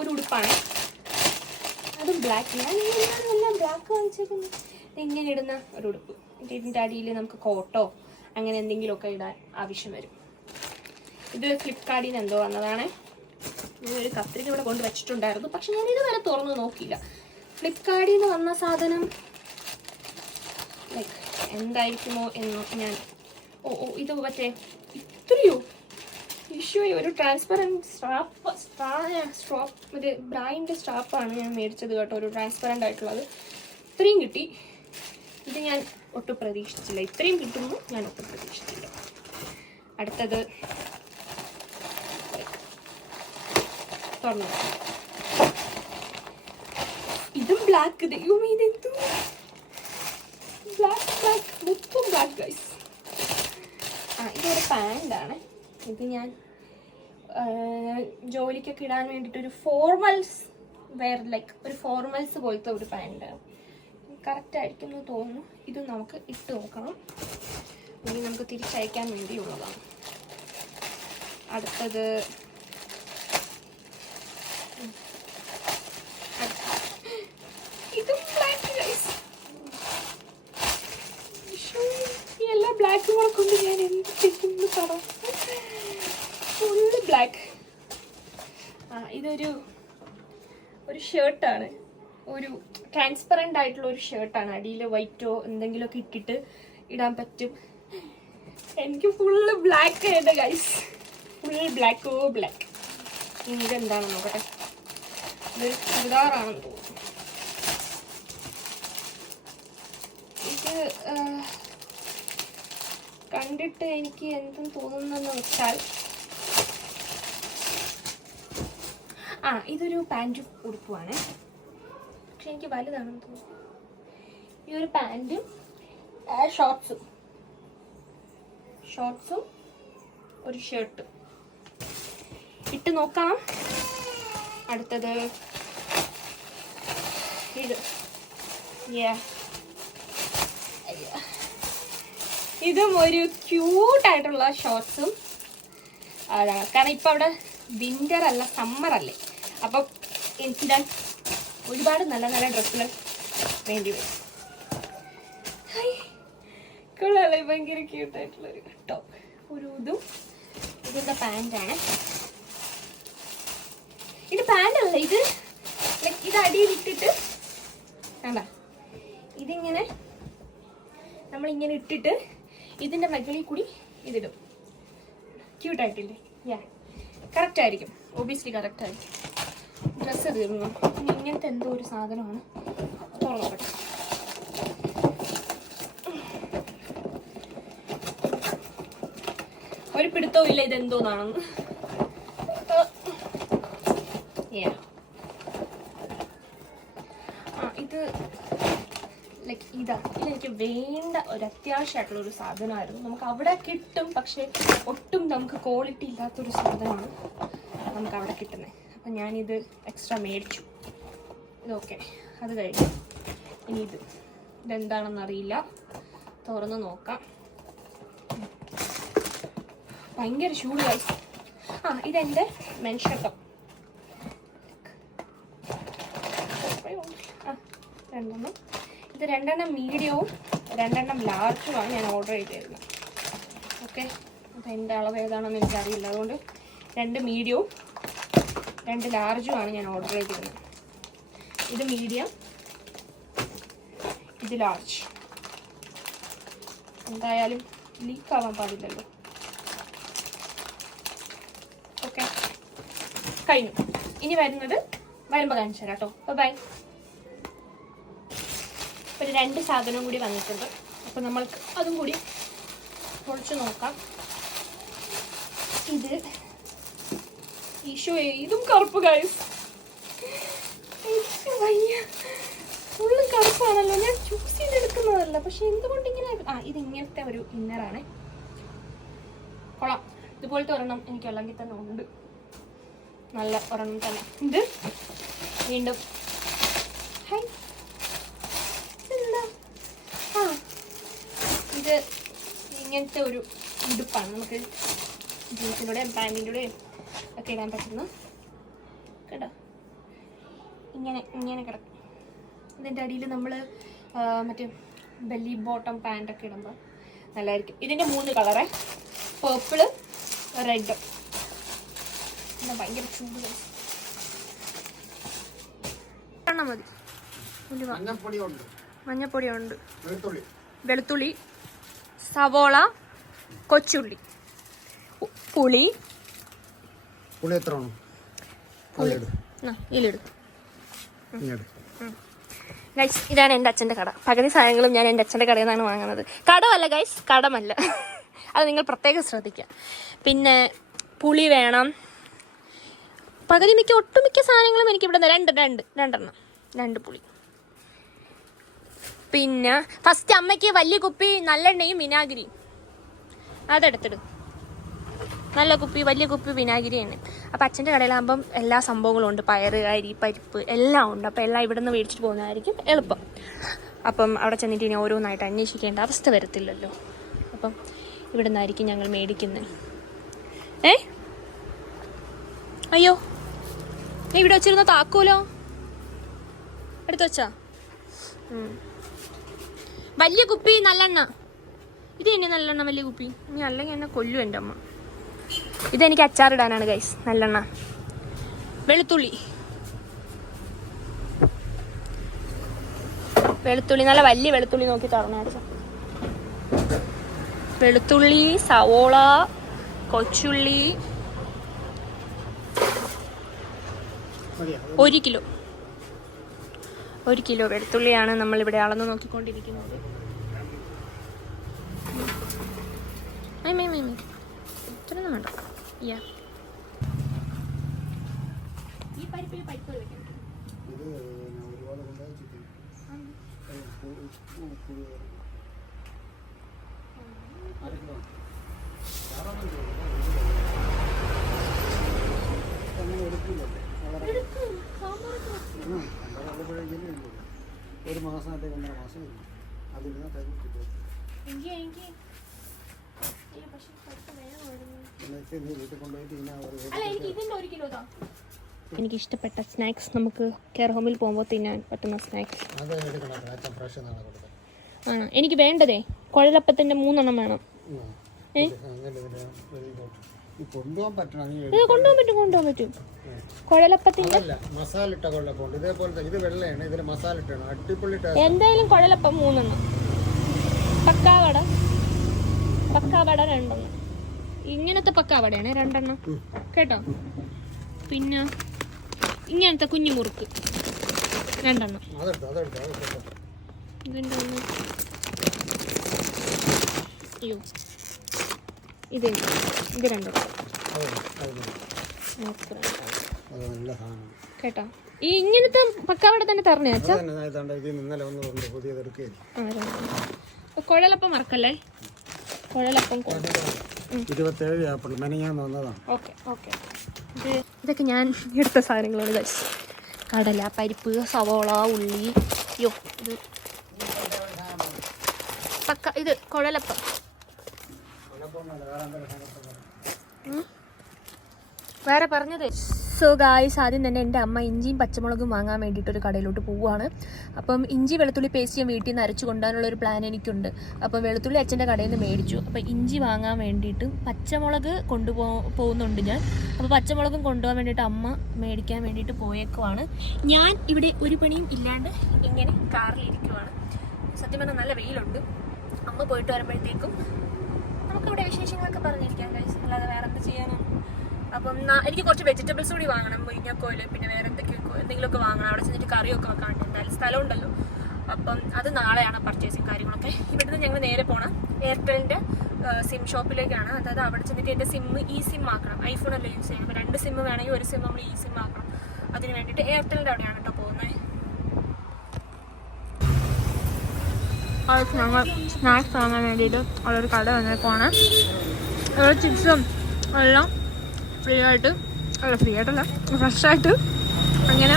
ഒരു ഉടുപ്പാണ്. അതും ബ്ലാക്ക്. ഞാൻ എല്ലാം ബ്ലാക്ക് വാങ്ങിച്ചേക്കുന്നു. ഇങ്ങനെ ഇടുന്ന ഒരു ഉടുപ്പ്. ഇതിൻ്റെ അടിയിൽ നമുക്ക് കോട്ടോ അങ്ങനെ എന്തെങ്കിലുമൊക്കെ ഇടാൻ ആവശ്യം വരും. ഇത് ഫ്ലിപ്കാർട്ടിൽ നിന്ന് എന്തോ വന്നതാണ്. ഞാനൊരു കത്രിക ഇവിടെ കൊണ്ട് വെച്ചിട്ടുണ്ടായിരുന്നു, പക്ഷെ ഞാൻ ഇതുവരെ തുറന്നു നോക്കിയില്ല. ഫ്ലിപ്കാർട്ടിൽ നിന്ന് വന്ന സാധനം ലൈക്ക് എന്തായിരിക്കുമോ എന്ന് ഞാൻ ഇത് മറ്റേ ഇത്രയോ ഇഷ്യൂ ഒരു ട്രാൻസ്പെറൻറ്റ് സ്ട്രാപ്പ് മറ്റേ ബ്രാൻഡ് സ്ട്രാപ്പാണ് ഞാൻ മേടിച്ചത് കേട്ടോ. ഒരു ട്രാൻസ്പെറൻ്റ് ആയിട്ടുള്ളത്. ഇത്രയും കിട്ടി. ഇത് ഞാൻ ഒട്ടും പ്രതീക്ഷിച്ചില്ല. ഇത്രയും കിട്ടുന്നു ഞാൻ ഒട്ടും പ്രതീക്ഷിച്ചില്ല. അടുത്തത് തുറന്നു. ഇതും ബ്ലാക്ക്. ദൈവമേ ഇതെന്തു ബ്ലാക്ക് മൊത്തം ബ്ലാക്ക് ഗൈസ്. ഇതൊരു പാൻ്റാണ്. ഇത് ഞാൻ ജോലിക്കൊക്കെ ഇടാൻ വേണ്ടിയിട്ടൊരു ഫോർമൽസ് വെയർ, ലൈക്ക് ഒരു ഫോർമൽസ് പോലത്തെ ഒരു പാൻ്റാണ്. കറക്റ്റ് ആയിരിക്കും എന്ന് തോന്നുന്നു. ഇത് നമുക്ക് ഇട്ട് നോക്കണം. ഇനി നമുക്ക് തിരിച്ചയക്കാൻ വേണ്ടിയുള്ളതാണ്. അടുത്തത് ഇതും ബ്ലാക്ക് ഗൈസ്. ഈ എല്ലാ ബ്ലാക്കും കൂടെ കൊണ്ട് ഞാൻ എന്ത് ചെയ്യുന്നു പറ. Full black. ഇതൊരു ഷർട്ടാണ്. ഒരു ട്രാൻസ്പെറൻ്റ് ആയിട്ടുള്ള ഒരു ഷർട്ടാണ്. അടിയിൽ വൈറ്റോ എന്തെങ്കിലുമൊക്കെ ഇട്ടിട്ട് ഇടാൻ പറ്റും. എനിക്ക് ഫുള്ള് ബ്ലാക്ക് ആയത് ഗൈസ്. Full black. ഇനി ഇതെന്താണെന്ന് നോക്കട്ടെ. ഇതൊരു ചുരിദാറാണെന്ന് തോന്നുന്നു. ഇത് കണ്ടിട്ട് എനിക്ക് എന്തെന്ന് തോന്നുന്നതെന്ന് വെച്ചാൽ ഇതൊരു പാൻറ്റും ഉടുപ്പുമാണ്. പക്ഷെ എനിക്ക് വലുതാണെന്ന് തോന്നുന്നു. ഈ ഒരു പാൻറ്റും ഷോർട്ട്സും ഒരു ഷർട്ടും ഇട്ട് നോക്കാം. അടുത്തത് ഇത്. ഇതും ഒരു ക്യൂട്ടായിട്ടുള്ള ഷോർട്ട്സും അതാണ്. കാരണം ഇപ്പം അവിടെ വിൻ്റർ അല്ല, സമ്മർ അല്ലേ. അപ്പം എനിക്കിടാൻ ഒരുപാട് നല്ല നല്ല ഡ്രസ്സുകൾ വേണ്ടി വരും. കൊള്ളാല്ലേ, ഭയങ്കര ക്യൂട്ടായിട്ടുള്ളൊരു ടോപ്പ്. ഒരു ഇതിൻ്റെ പാൻറ്റാണ്. ഇത് പാൻറ്റല്ല, ഇത് ലൈക്ക് ഇത് അടിയിലിട്ടിട്ട് വേണ്ട, ഇതിങ്ങനെ നമ്മളിങ്ങനെ ഇട്ടിട്ട് ഇതിൻ്റെ മുകളിൽ കൂടി ഇതിടും. ക്യൂട്ടായിട്ടില്ലേ? കറക്റ്റ് ആയിരിക്കും, ഒബിയസ്ലി കറക്റ്റ് ആയിരിക്കും. ഡ്രസ്സ് തീർന്നു. ഇനി ഇങ്ങനത്തെ എന്തോ ഒരു സാധനമാണ്. തുറന്നോട്ടെ. ഒരു പിടുത്തവും ഇല്ല ഇതെന്തോന്നാണെന്ന്. ഇത് ലൈക്ക് ഇതെനിക്ക് വേണ്ട ഒരു അത്യാവശ്യമായിട്ടുള്ള ഒരു സാധനമായിരുന്നു. നമുക്ക് അവിടെ കിട്ടും, പക്ഷെ ഒട്ടും നമുക്ക് ക്വാളിറ്റി ഇല്ലാത്തൊരു സാധനമാണ് നമുക്ക് അവിടെ കിട്ടുന്നത്. അപ്പം ഞാനിത് എക്സ്ട്രാ മേടിച്ചു. ഇതൊക്കെ അത് കഴിഞ്ഞു. ഇനി ഇതെന്താണെന്നറിയില്ല, തുറന്ന് നോക്കാം. ഭയങ്കര ചൂട് ഗൈസ്. ഇതെൻ്റെ മെൻഷട്ടോ. രണ്ടെണ്ണം. ഇത് 2 മീഡിയവും 2 ലാർജുമാണ് ഞാൻ ഓർഡർ ചെയ്തിരുന്നത്. ഓക്കെ, അപ്പോൾ എൻ്റെ അളവ് ഏതാണെന്ന് എനിക്കറിയില്ല. അതുകൊണ്ട് 2 മീഡിയവും 2 ലാർജുമാണ് ഞാൻ ഓർഡർ ചെയ്തിരുന്നത്. ഇത് മീഡിയം, ഇത് ലാർജ്. എന്തായാലും ലീക്ക് ആവാൻ പാടില്ലല്ലോ. ഓക്കെ, കഴിഞ്ഞു. ഇനി വരുമ്പോൾ കാണിച്ചു തരാം കേട്ടോ. ബൈ. ഒരു 2 സാധനവും കൂടി വന്നിട്ടുണ്ട്. അപ്പോൾ നമ്മൾക്ക് അതും കൂടി പൊളിച്ച് നോക്കാം. ഇത് ഇതും കറുപ്പ് ഗൈസ്. വയ്യ, ഫുള്ളും കറുപ്പാണല്ലോ. ഞാൻ ചൂസ് ചെയ്തെടുക്കുന്നതല്ല, പക്ഷെ എന്തുകൊണ്ട് ഇങ്ങനെ ഇത് ഇങ്ങനത്തെ ഒരു ഇന്നറാണ്. കൊള്ളാം. ഇതുപോലത്തെ ഒരെണ്ണം എനിക്ക് അല്ലെങ്കിൽ തന്നെ ഉണ്ട്. നല്ല ഒരെണ്ണം തന്നെ. ഇത് വീണ്ടും ഇത് ഇങ്ങനത്തെ ഒരു ഉടുപ്പാണ്. നമുക്ക് ജീൻസിൻ്റെയും പാൻറ്റിൻ്റെയും ഒക്കെ ഇടാൻ പറ്റുന്ന കേട്ടോ. ഇങ്ങനെ കിടക്കും. ഇതിൻ്റെ അടിയിൽ നമ്മൾ മറ്റേ ബെല്ലി ബോട്ടം പാൻറ്റൊക്കെ ഇടുമ്പോൾ നല്ലതായിരിക്കും. ഇതിൻ്റെ 3 കളറ്, പേർപ്പിള്, റെഡ്. എന്താ ഭയങ്കര ചൂട്. മതി. മഞ്ഞപ്പൊടിയുണ്ട്, വെളുത്തുള്ളി, സവോള, കൊച്ചുള്ളി, പുളി. എത്ര ഗൈസ്, ഇതാണ് എൻ്റെ അച്ഛൻ്റെ കട. പകുതി സാധനങ്ങളും ഞാൻ എൻ്റെ അച്ഛൻ്റെ കടയിൽ നിന്നാണ് വാങ്ങുന്നത്. കടമല്ല ഗൈസ്, കടമല്ല. അത് നിങ്ങൾ പ്രത്യേകം ശ്രദ്ധിക്കുക. പിന്നെ പുളി വേണം. ഒട്ടുമിക്ക സാധനങ്ങളും എനിക്ക് ഇവിടെ രണ്ടെണ്ണം 2 പുളി. പിന്നെ ഫസ്റ്റ് അമ്മയ്ക്ക് വലിയ കുപ്പി നല്ലെണ്ണയും വിനാഗിരിയും അതെടുത്തിടും. വലിയ കുപ്പി വിനാഗിരി എണ്ണയും. അപ്പം അച്ഛൻ്റെ കടയിലാകുമ്പം എല്ലാ സംഭവങ്ങളും ഉണ്ട്. പയറ്, അരി, പരിപ്പ് എല്ലാം ഉണ്ട്. അപ്പം എല്ലാം ഇവിടെ നിന്ന് മേടിച്ചിട്ട് പോകുന്നതായിരിക്കും എളുപ്പം. അപ്പം അവിടെ ചെന്നിട്ട് ഇനി ഓരോന്നായിട്ട് അന്വേഷിക്കേണ്ട അവസ്ഥ വരത്തില്ലല്ലോ. അപ്പം ഇവിടെ നിന്നായിരിക്കും ഞങ്ങൾ മേടിക്കുന്നത്. അയ്യോ, ഇവിടെ വെച്ചിരുന്ന താക്കോലോ എടുത്തു വെച്ചാ? വലിയ കുപ്പി നല്ലെണ്ണ. ഇത് തന്നെ നല്ലെണ്ണ, വലിയ കുപ്പി. ഇനി അല്ലെങ്കിൽ എന്നെ കൊല്ലും എൻ്റെ അമ്മ. ഇതെനിക്ക് അച്ചാറിടാനാണ് ഗൈസ്. നല്ലെണ്ണ, വെളുത്തുള്ളി, നല്ല വലിയ വെളുത്തുള്ളി നോക്കി തറണ. വെളുത്തുള്ളി, സവോള, കൊച്ചുള്ളി 1 കിലോ വെളുത്തുള്ളിയാണ് നമ്മളിവിടെ അളന്ന് നോക്കിക്കൊണ്ടിരിക്കുന്നത്. ഇത്രയൊന്നും വേണ്ട. ഈ പരിപ്പിൽ പരിപ്പ് വെക്കണം. ഒരു മാസം 1.5 മാസം അതിന് എനിക്ക് ഇഷ്ടപ്പെട്ട സ്നാക്സ് നമുക്ക് കെയർ ഹോമിൽ പോകുമ്പോൾ തിന്നാൻ പറ്റുന്ന സ്നാക്സ് ആണ് എനിക്ക് വേണ്ടതേ. കുഴലപ്പത്തിൻ്റെ 3 എണ്ണം വേണം. കൊണ്ടുപോകാൻ പറ്റും. കുഴലപ്പത്തിന്റെ എന്തായാലും കുഴലപ്പം 3 എണ്ണം. പക്കാവട 2 എണ്ണം. ഇങ്ങനത്തെ പക്കാവടയാണ് 2 എണ്ണം കേട്ടോ. പിന്നെ ഇങ്ങനത്തെ കുഞ്ഞു മുറുക്ക് 2 എണ്ണം. ഇതിൻ്റെ ഒന്ന് അയ്യോ ഇത് 2 എണ്ണം കേട്ടോ. ഈ ഇങ്ങനത്തെ പക്കാവട തന്നെ തരണേ അച്ഛാ. കുഴലപ്പം മറക്കല്ലേ. കുഴലപ്പം 27 ഏപ്രിൽ മെനഞ്ഞാന്ന് വന്നതാണ്. ഓക്കെ ഇതൊക്കെ ഞാൻ എടുത്ത സാധനങ്ങളാണ് ഗൈസ്. കടല, പരിപ്പ്, സവോള, ഉള്ളി. അയ്യോ ഇത് കുഴലപ്പം. വേറെ പറഞ്ഞത്. സോ ഗായ്സ്, ആദ്യം തന്നെ എൻ്റെ അമ്മ ഇഞ്ചിയും പച്ചമുളകും വാങ്ങാൻ വേണ്ടിയിട്ട് ഒരു കടയിലോട്ട് പോവുകയാണ്. അപ്പം ഇഞ്ചി വെളുത്തുള്ളി പേസ്റ്റ് ഞാൻ വീട്ടിൽ നിന്ന് അരച്ച് കൊണ്ടുപോകാനുള്ളൊരു പ്ലാൻ എനിക്കുണ്ട്. അപ്പം വെളുത്തുള്ളി അച്ഛൻ്റെ കടയിൽ നിന്ന് മേടിച്ചു. അപ്പം ഇഞ്ചി വാങ്ങാൻ വേണ്ടിയിട്ട് പച്ചമുളക് പോകുന്നുണ്ട് ഞാൻ. അപ്പോൾ പച്ചമുളകും കൊണ്ടുപോകാൻ വേണ്ടിയിട്ട് അമ്മ മേടിക്കാൻ വേണ്ടിയിട്ട് പോയേക്കുവാണ്. ഞാൻ ഇവിടെ ഒരു പണിയും ഇല്ലാണ്ട് ഇങ്ങനെ കാറിലിരിക്കുവാണ്. സത്യം പറഞ്ഞാൽ നല്ല വെയിലുണ്ട്. അമ്മ പോയിട്ട് വരുമ്പോഴത്തേക്കും നമുക്കിവിടെ വിശേഷങ്ങളൊക്കെ പറഞ്ഞിരിക്കാം ഗൈസ്, അല്ലാതെ വേറെ എന്ത് ചെയ്യാനാണ്. അപ്പം എനിക്ക് കുറച്ച് വെജിറ്റബിൾസ് കൂടി വാങ്ങണം, മുരിങ്ങക്കോല്, പിന്നെ വേറെ എന്തെങ്കിലുമൊക്കെ വാങ്ങണം. അവിടെ ചെന്നിട്ട് കറിയൊക്കെ വെക്കാൻ എന്തായാലും സ്ഥലമുണ്ടല്ലോ. അപ്പം അത് നാളെയാണ് പർച്ചേസിങ് കാര്യങ്ങളൊക്കെ. ഇവിടുന്ന് ഞങ്ങൾ നേരെ പോകണം എയർടെലിൻ്റെ സിം ഷോപ്പിലേക്കാണ്. അതായത് അവിടെ ചെന്നിട്ട് എൻ്റെ സിം ഈ സിം ആക്കണം. ഐഫോണല്ലേ യൂസ് ചെയ്യണം. അപ്പോൾ 2 സിം വേണമെങ്കിൽ ഒരു സിം നമ്മൾ ഈ സിം ആക്കണം. അതിന് വേണ്ടിയിട്ട് എയർടെലിൻ്റെ അവിടെയാണ് കേട്ടോ പോകുന്നത്. ഞങ്ങൾ സ്നാക്സ് വാങ്ങാൻ വേണ്ടിയിട്ട് ഉള്ളൊരു കട വന്നേക്കുവാണ്. അവിടെ ചിപ്സും എല്ലാം ഫ്രീ ആയിട്ടല്ല ഫ്രഷായിട്ട് അങ്ങനെ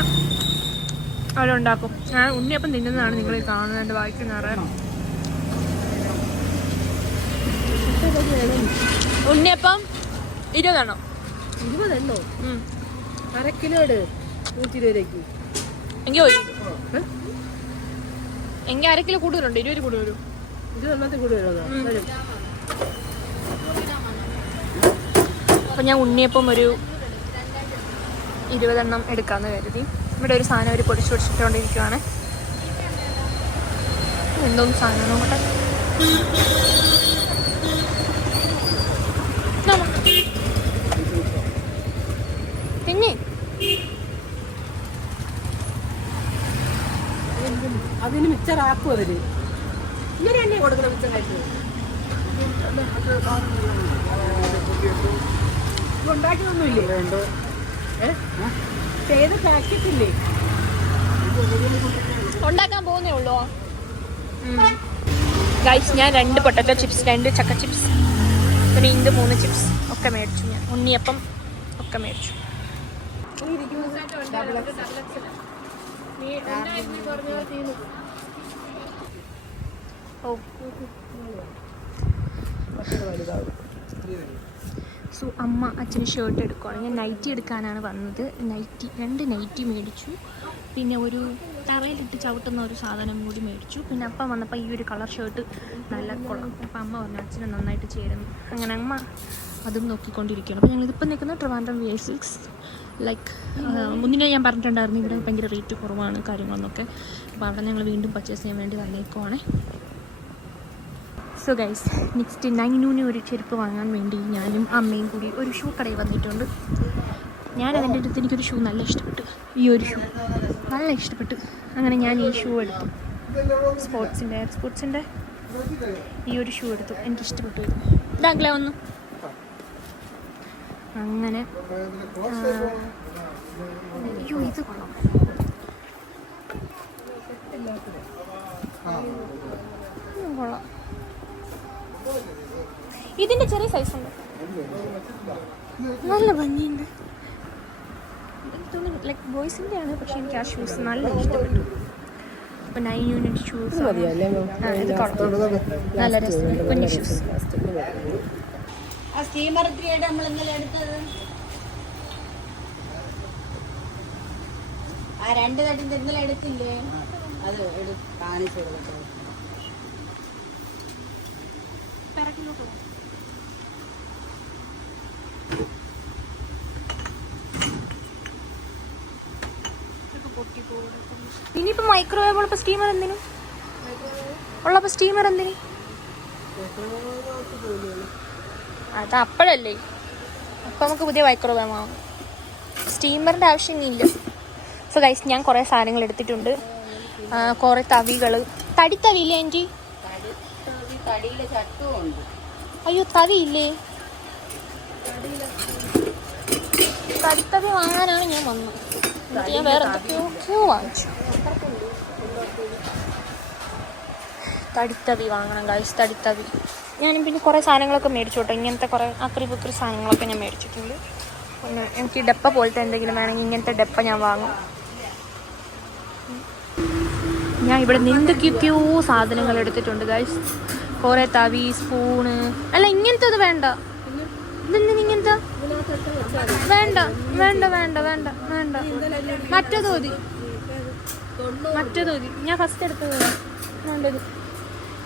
അവരുണ്ടാക്കും. ഞാൻ ഉണ്ണിയപ്പം തിന്നുന്നതാണ് നിങ്ങൾ ഈ കാണുന്നത്. എൻ്റെ വായിക്ക് നിറയെ ഉണ്ണിയപ്പം 20 എണ്ണോ 1/2 കിലോ 120 രൂപയ്ക്ക്. എങ്കിൽ 1/2 കിലോ കൂടുതലുണ്ട്. 20 കൂടുതൽ വരും. ഇത് ഒന്നത്തെ കൂടുതൽ വരും. അപ്പം ഞാൻ ഉണ്ണിയപ്പം ഒരു 20 എണ്ണം എടുക്കാമെന്ന് കരുതി. ഇവിടെ ഒരു സാധനം അവർ പൊടിച്ചുകൊണ്ടിരിക്കുകയാണ്. എന്തോന്നും സാധനം നോക്കട്ടെ. പിന്നെ അതിന് മിച്ചറാക്കും. അവര് ഇങ്ങനെ തന്നെ കൊടുക്കണം മിച്ചറായിട്ട്. ഉണ്ടാക്കിയൊന്നുമില്ലേ? ചെയ്ത് പാക്കറ്റില്ലേ? ഉണ്ടാക്കാൻ പോകുന്നേ ഉള്ളൂ ഗൈസ്. ഞാൻ 2 പൊട്ടറ്റോ ചിപ്സ്, 2 ചക്ക ചിപ്സ്, പിന്നെ 3 ചിപ്സ് ഒക്കെ മേടിച്ചു. ഞാൻ ഉണ്ണിയപ്പം ഒക്കെ മേടിച്ചു. സോ അമ്മ അച്ഛന് ഷർട്ട് എടുക്കുകയാണ്. ഞാൻ നൈറ്റി എടുക്കാനാണ് വന്നത്. 2 നൈറ്റി മേടിച്ചു. പിന്നെ ഒരു തറയിലിട്ട് ചവിട്ടുന്ന ഒരു സാധനം കൂടി മേടിച്ചു. പിന്നെ അപ്പം വന്നപ്പോൾ ഈ ഒരു കളർ ഷർട്ട് നല്ല കൊള്ളാം. അപ്പം അമ്മ പറഞ്ഞു അച്ഛന് നന്നായിട്ട് ചേരുന്നു. അങ്ങനെ അമ്മ അതും നോക്കിക്കൊണ്ടിരിക്കുകയാണ്. അപ്പോൾ ഞങ്ങളിതിപ്പോൾ നിൽക്കുന്നത് ട്രിവാൻഡ്രം VI6. ലൈക്ക് മുന്നേ ഞാൻ പറഞ്ഞിട്ടുണ്ടായിരുന്നു ഇവിടെ ഭയങ്കര റേറ്റ് കുറവാണ് കാര്യങ്ങളെന്നൊക്കെ. അപ്പോൾ അവിടെ ഞങ്ങൾ വീണ്ടും പർച്ചേസ് ചെയ്യാൻ വേണ്ടി വന്നേക്കുവാണ്. സോ ഗൈസ്, നെക്സ്റ്റ് 9 ഒരു ചെരുപ്പ് വാങ്ങാൻ വേണ്ടി ഞാനും അമ്മയും കൂടി ഒരു ഷൂ കടയിൽ വന്നിട്ടുണ്ട്. ഞാൻ അതിൻ്റെ അടുത്ത് എനിക്കൊരു ഷൂ നല്ല ഇഷ്ടപ്പെട്ടു. ഈ ഒരു ഷൂ നല്ല ഇഷ്ടപ്പെട്ടു. അങ്ങനെ ഞാൻ ഈ ഷൂ എടുത്തു. സ്പോർട്സിൻ്റെ ഈ ഒരു ഷൂ എടുത്തു. എനിക്കിഷ്ടപ്പെട്ടു. ഇതാഗ്ലേ ഒന്ന്. അങ്ങനെ അയ്യോ ഇത് കൊള്ളാം. കൊള്ളാം. ഇതിൻ്റെ ചെറിയ സൈസുണ്ട്. നല്ല ഭംഗിയുണ്ട്. ലൈക്ക് ബോയ്സിൻ്റെ ആണ്, പക്ഷെ എനിക്ക് ആ ഷൂസ് നല്ല ഇഷ്ടപ്പെട്ടു. അപ്പോൾ 9 യൂണിറ്റ് ഷൂസ് ഇത് കൊള്ളാം. നല്ല രസമുണ്ട് കുഞ്ഞു ഷൂസ്. ആ സ്റ്റീമർ 3 നമ്മൾ ഇന്നലെ എടുത്തത് ആ 2 തട്ടിൻ്റെ ഇന്നലെ എടുത്തില്ലേ? അത് കാണിച്ചു കൊടുത്തു. ഇനിയിപ്പോൾ മൈക്രോവേവ് ഉള്ളപ്പോൾ സ്റ്റീമർ എന്തിനും എന്തിനും? അത് അപ്പോഴല്ലേ. അപ്പം നമുക്ക് പുതിയ മൈക്രോവേവ് ആവും. സ്റ്റീമറിൻ്റെ ആവശ്യമൊന്നുമില്ല. സോ ഗൈസ്, ഞാൻ കുറേ സാധനങ്ങൾ എടുത്തിട്ടുണ്ട്. കുറേ തവികൾ. തടിത്തവിയില്ലേ ആൻറ്റി? അയ്യോ തവിയില്ലേ? തടിത്തവി വാങ്ങാനാണ് ഞാൻ വന്നത്. ഞാൻ വേറെ എന്തൊക്കെയോ വാങ്ങിച്ചു. തടിത്തവി വാങ്ങണം ഗൈസ്, തടിത്തവി. ഞാനും പിന്നെ കുറേ സാധനങ്ങളൊക്കെ മേടിച്ചു കേട്ടോ. ഇങ്ങനത്തെ കുറേ അക്രി പുക്രി സാധനങ്ങളൊക്കെ ഞാൻ മേടിച്ചിട്ടുണ്ട്. പിന്നെ എനിക്ക് ഡപ്പ പോലത്തെ എന്തെങ്കിലും വേണമെങ്കിൽ ഇങ്ങനത്തെ ഡപ്പ ഞാൻ വാങ്ങും. ഞാൻ ഇവിടെ എന്തൊക്കെയൊക്കെയോ സാധനങ്ങൾ എടുത്തിട്ടുണ്ട് ഗൈസ്. കുറേ തവി, സ്പൂണ്. അല്ല ഇങ്ങനത്തെ അത് വേണ്ട. ഇതെന്തിനിങ്ങനത്തെ? വേണ്ട വേണ്ട വേണ്ട വേണ്ട വേണ്ട, മറ്റേത് മതി, മറ്റേത് മതി. ഞാൻ ഫസ്റ്റ് എടുത്തത് വേണ്ടത്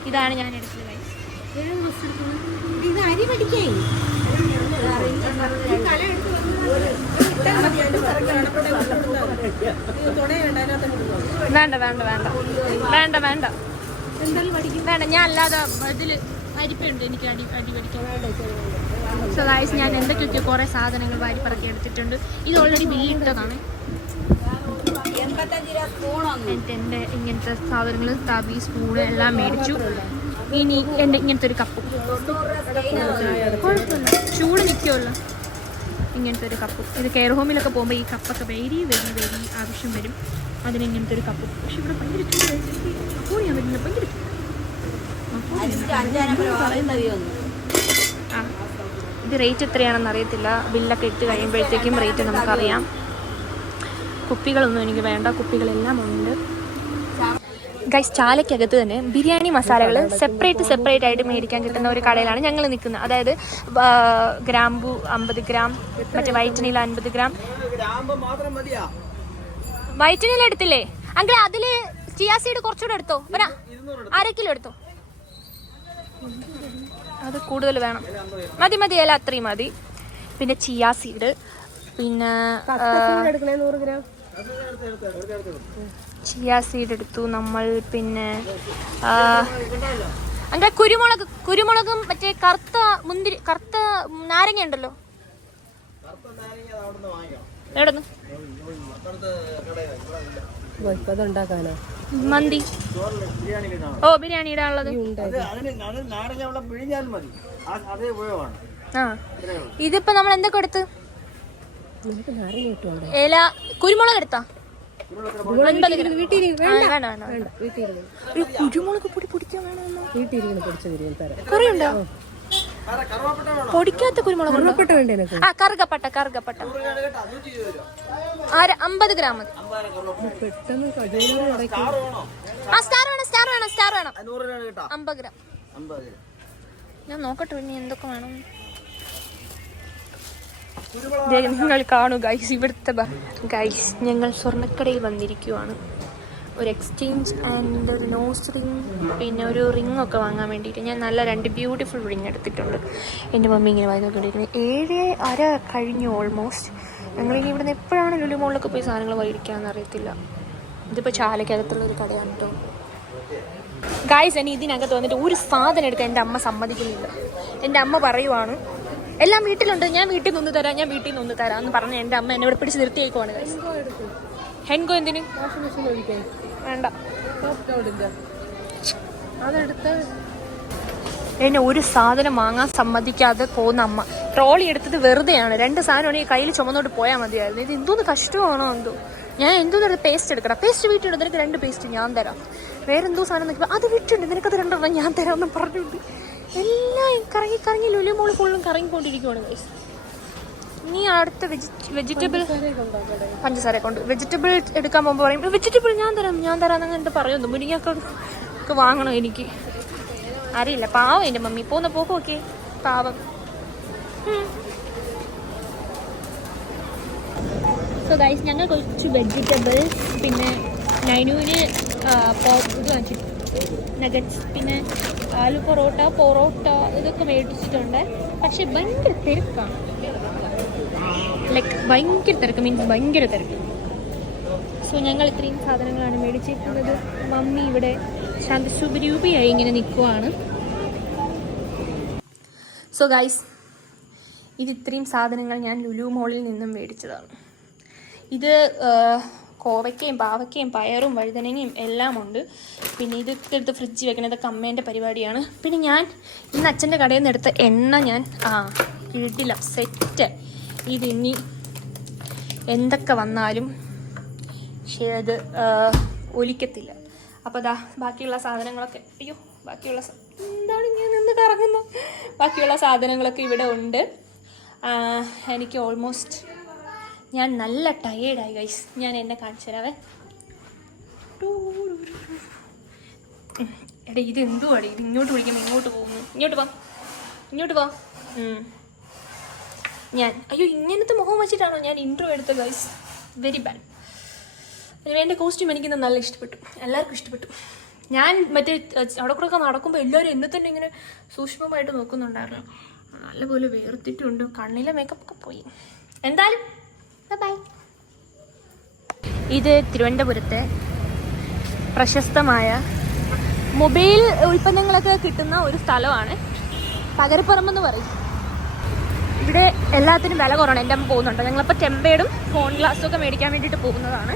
ഇതാണ് ഞാൻ എടുത്തത്. ഇത് അരി പഠിക്കേ വേണ്ട വേണ്ട വേണ്ട വേണ്ട വേണ്ട വേണ്ട, ഞാൻ അല്ലാതെ ഇതിൽ അരിപ്പുണ്ട് എനിക്ക് അടി പഠിക്കാൻ. സോ ഗൈസ്, ഞാൻ എന്തൊക്കെയൊക്കെ കുറേ സാധനങ്ങൾ വാരി പറക്കി എടുത്തിട്ടുണ്ട്. ഇത് ഓൾറെഡി ബില്ലിട്ടതാണ്. എൻ്റെ ഇങ്ങനത്തെ സാധനങ്ങൾ, തവി, സ്പൂണ് എല്ലാം മേടിച്ചു. ഇനി എൻ്റെ ഇങ്ങനത്തെ ഒരു കപ്പും, കുഴപ്പമില്ല, ചൂട് നിൽക്കുമല്ലോ, ഇങ്ങനത്തെ ഒരു കപ്പും. ഇത് കെയർ ഹോമിലൊക്കെ പോകുമ്പോൾ ഈ കപ്പൊക്കെ വെരി വെരി വെരി ആവശ്യം വരും. അതിന് ഇങ്ങനത്തെ ഒരു കപ്പും. പക്ഷെ ഇവിടെ ഭയങ്കര ചൂട്, അപ്പോൾ ഞാൻ വരുന്നില്ല, ഭയങ്കര ചൂട്. ആ, ഇത് റേറ്റ് എത്രയാണെന്ന് അറിയത്തില്ല. ബില്ലൊക്കെ ഇട്ട് കഴിയുമ്പോഴത്തേക്കും റേറ്റ് നമുക്കറിയാം. കുപ്പികളൊന്നും എനിക്ക് വേണ്ട, കുപ്പികളെല്ലാം ഉണ്ട്. ഗൈസ്, ചാലയ്ക്കകത്ത് തന്നെ ബിരിയാണി മസാലകൾ സെപ്പറേറ്റ് ആയിട്ട് മേടിക്കാൻ കിട്ടുന്ന ഒരു കടയിലാണ് ഞങ്ങൾ നിൽക്കുന്നത്. അതായത് ഗ്രാമ്പു 50 ഗ്രാം, മറ്റേ വൈറ്റനില 50 ഗ്രാം. വൈറ്റനില എടുത്തില്ലേ അങ്കിൾ? അതില് ചിയാ സീഡ് കുറച്ചുകൂടെ എടുത്തോ, ഒരാ 1/2 കിലോ എടുത്തോ. അത് കൂടുതൽ വേണം, മതി അല്ല അത്രയും മതി. പിന്നെ ചിയാ സീഡ്, പിന്നെ ചിയാ സീഡ് എടുത്തു നമ്മൾ. പിന്നെ അങ്ങനെ കുരുമുളകും മറ്റേ കറുത്ത നാരങ്ങ ഉണ്ടല്ലോ, എവിടുന്ന്? മന്തി, ഓ ബിരിയാണി ഇടാനുള്ളത്. ആ, ഇതിപ്പോ നമ്മൾ എന്തൊക്കെ എടുത്ത്? ഏല, കുരുമുളക് എടുത്താ? കുരുമുളക് പൊടി പൊടിക്കാൻ വേണമെന്നോ? കുറേ ഉണ്ടോ? പൊടിക്കാത്ത കുരുമുളക്? ആ, കറുകപ്പട്ട 50 ഗ്രാം മതി. ആ, സ്റ്റാർ വേണം 50 ഗ്രാം. ഞാൻ നോക്കട്ടെ ഇനി എന്തൊക്കെ വേണം. നിങ്ങൾ കാണൂ ഗൈസ്, ഇവിടുത്തെ ഗൈസ്, ഞങ്ങൾ സ്വർണ്ണക്കടയിൽ വന്നിരിക്കുവാണ്. ഒരു എക്സ്ചേഞ്ച് ആൻഡ് ഒരു നോസ് റിങ്, പിന്നെ ഒരു റിംഗ് ഒക്കെ വാങ്ങാൻ വേണ്ടിയിട്ട് ഞാൻ നല്ല 2 ബ്യൂട്ടിഫുൾ റിങ് എടുത്തിട്ടുണ്ട്. എൻ്റെ മമ്മി ഇങ്ങനെ വായി നോക്കിക്കൊണ്ടിരിക്കുന്നത്. 7:30 കഴിഞ്ഞു ഓൾമോസ്റ്റ്. ഞങ്ങളിനി ഇവിടുന്ന് എപ്പോഴാണ് ലുലു മോളിലൊക്കെ പോയി സാധനങ്ങൾ മേടിക്കാമെന്ന് അറിയത്തില്ല. ഇതിപ്പോൾ ചാലയ്ക്കകത്തുള്ള ഒരു കടയാണ് കേട്ടോ ഗൈസ്. എന്നെ ഇതിനകത്ത് വന്നിട്ട് ഒരു സാധനം എടുക്കാൻ എൻ്റെ അമ്മ സമ്മതിക്കുന്നില്ല. എൻ്റെ അമ്മ പറയുവാണ് എല്ലാം വീട്ടിലുണ്ട്, ഞാൻ വീട്ടിൽ നിന്ന് തരാം എന്ന് പറഞ്ഞ് എൻ്റെ അമ്മ എന്നെ ഇവിടെ പിടിച്ച് നിർത്തിയേക്കുവാണ് ഗൈസ്. ഹെൻഗോ എന്തിന്? വേണ്ട, അതെടുത്ത് എന്നെ ഒരു സാധനം വാങ്ങാൻ സമ്മതിക്കാതെ പോകുന്ന അമ്മ. ട്രോളി എടുത്തത് വെറുതെയാണ്. 2 സാധനമാണ് ഈ കയ്യിൽ ചുമന്നോട്ട് പോയാൽ മതിയായിരുന്നു. ഇത് എന്തോന്ന് കഷ്ടമാണോ എന്തോ. ഞാൻ എന്തോന്ന് പേസ്റ്റ് എടുക്കണം. പേസ്റ്റ് വീട്ടുണ്ട്, നിനക്ക് 2 പേസ്റ്റ് ഞാൻ തരാം. വേറെന്തോ സാധനം നോക്കിയപ്പോൾ അത് വിട്ടുണ്ട്, നിനക്കത് 2 ഞാൻ തരാമെന്ന് പറഞ്ഞിട്ടുണ്ട്. എല്ലാം കറങ്ങി ലുലു മോൾ ഫുള്ളും കറങ്ങിക്കൊണ്ടിരിക്കുവാണ് ഗൈസ്. ഇനി അടുത്ത വെജിറ്റബിൾ പഞ്ചസാര കൊണ്ട് വെജിറ്റബിൾ എടുക്കാൻ പോകുമ്പോൾ പറയും വെജിറ്റബിൾ ഞാൻ തരാം എന്നൊക്കെ പറയുന്നു. മുരിങ്ങയൊക്കെ വാങ്ങണം എനിക്ക്. അറിയില്ല, പാവം എൻ്റെ മമ്മി പോകുന്ന പോക്കൊക്കെ പാവം. സോ ഗൈസ്, ഞങ്ങൾ കുറച്ച് വെജിറ്റബിൾസ്, പിന്നെ നൈനുവിന് ഇത് വാങ്ങിച്ചിട്ട് നഗറ്റ്സ്, പിന്നെ ആലു പൊറോട്ട ഇതൊക്കെ മേടിച്ചിട്ടുണ്ട്. പക്ഷെ ഭയങ്കര തിരക്കാണ്, ഭയങ്കര തിരക്ക്. സോ ഞങ്ങൾ ഇത്രയും സാധനങ്ങളാണ് മേടിച്ചിരിക്കുന്നത്. മമ്മി ഇവിടെ ശാന്തശുഭരൂപിയായി ഇങ്ങനെ നിൽക്കുവാണ്. സോ ഗൈസ്, ഇത് ഇത്രയും സാധനങ്ങൾ ഞാൻ ലുലു മോളിൽ നിന്നും മേടിച്ചതാണ്. ഇത് കോവയ്ക്കയും പാവയ്ക്കയും പയറും വഴുതനങ്ങയും എല്ലാം ഉണ്ട്. പിന്നെ ഇതൊക്കെ എടുത്ത് ഫ്രിഡ്ജിൽ വെക്കണം. ഇതൊക്കെ അമ്മേൻ്റെ പരിപാടിയാണ്. പിന്നെ ഞാൻ ഇന്ന് അച്ഛൻ്റെ കടയിൽ നിന്ന് എടുത്ത എണ്ണ ഞാൻ കിട്ടില്ല, സെറ്റ്. ഇതിനി എന്തൊക്കെ വന്നാലും പക്ഷേ അത് ഒലിക്കത്തില്ല. അപ്പോൾ ബാക്കിയുള്ള സാധനങ്ങളൊക്കെ എന്താണ് ഞാൻ നിന്ന് കറങ്ങുന്നു. ബാക്കിയുള്ള സാധനങ്ങളൊക്കെ ഇവിടെ ഉണ്ട്. എനിക്ക് ഓൾമോസ്റ്റ് ഞാൻ നല്ല ടയേർഡായി ഗൈസ്. ഞാൻ എന്നെ കാണിച്ചു തരാവേ. എടാ ഇത് എന്തുവാടി, ഇത് ഇങ്ങോട്ട് വിളിക്കുമ്പോൾ ഇങ്ങോട്ട് പോകുന്നു. ഇങ്ങോട്ട് പോ. ഞാൻ അയ്യോ ഇങ്ങനത്തെ മുഖം വെച്ചിട്ടാണോ ഞാൻ ഇൻട്രോ എടുത്തത് ഗൈസ്, വെരി ബാഡ്. എൻ്റെ കോസ്റ്റ്യൂം എനിക്ക് നല്ല ഇഷ്ടപ്പെട്ടു, എല്ലാവർക്കും ഇഷ്ടപ്പെട്ടു. ഞാൻ മറ്റേ അവിടെ കൂടെ ഒക്കെ നടക്കുമ്പോൾ എല്ലാവരും എന്നെ തന്നെ ഇങ്ങനെ സൂക്ഷ്മമായിട്ട് നോക്കുന്നുണ്ടായിരുന്നു. നല്ലപോലെ വേർത്തിട്ടുണ്ട്, കണ്ണിലെ മേക്കപ്പ് ഒക്കെ പോയി. എന്തായാലും ബൈ. ഇത് തിരുവനന്തപുരത്തെ പ്രശസ്തമായ മൊബൈൽ ഉൽപ്പന്നങ്ങളൊക്കെ കിട്ടുന്ന ഒരു സ്ഥലമാണ്, തകരപ്പറമ്പെന്ന് പറയും. ഇവിടെ എല്ലാത്തിനും വില കുറവാണ്. എൻ്റെ അമ്മ പോകുന്നുണ്ട്, ഞങ്ങളിപ്പോൾ ടെമ്പേഡും ഫോൺ ഗ്ലാസും ഒക്കെ മേടിക്കാൻ വേണ്ടിയിട്ട് പോകുന്നതാണ്.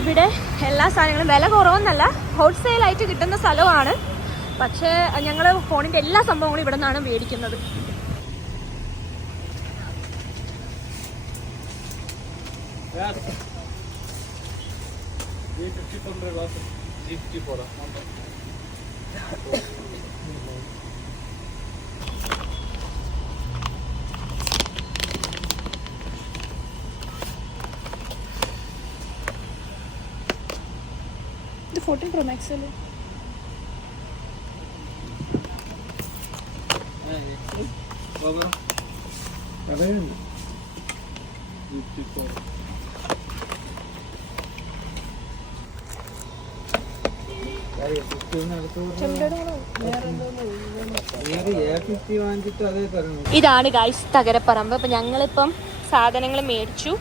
ഇവിടെ എല്ലാ സാധനങ്ങളും വില കുറവെന്നല്ല, ഹോൾസെയിലായിട്ട് കിട്ടുന്ന സ്ഥലമാണ്. പക്ഷേ ഞങ്ങൾ ഫോണിൻ്റെ എല്ലാ സംഭവങ്ങളും ഇവിടെ നിന്നാണ് മേടിക്കുന്നത്. ഇത് 14 Pro Max അല്ലേ? ഇതാണ് ഗൈസ് തകരപ്പറമ്പ്. അപ്പം ഞങ്ങളിപ്പം സാധനങ്ങൾ മേടിച്ചു,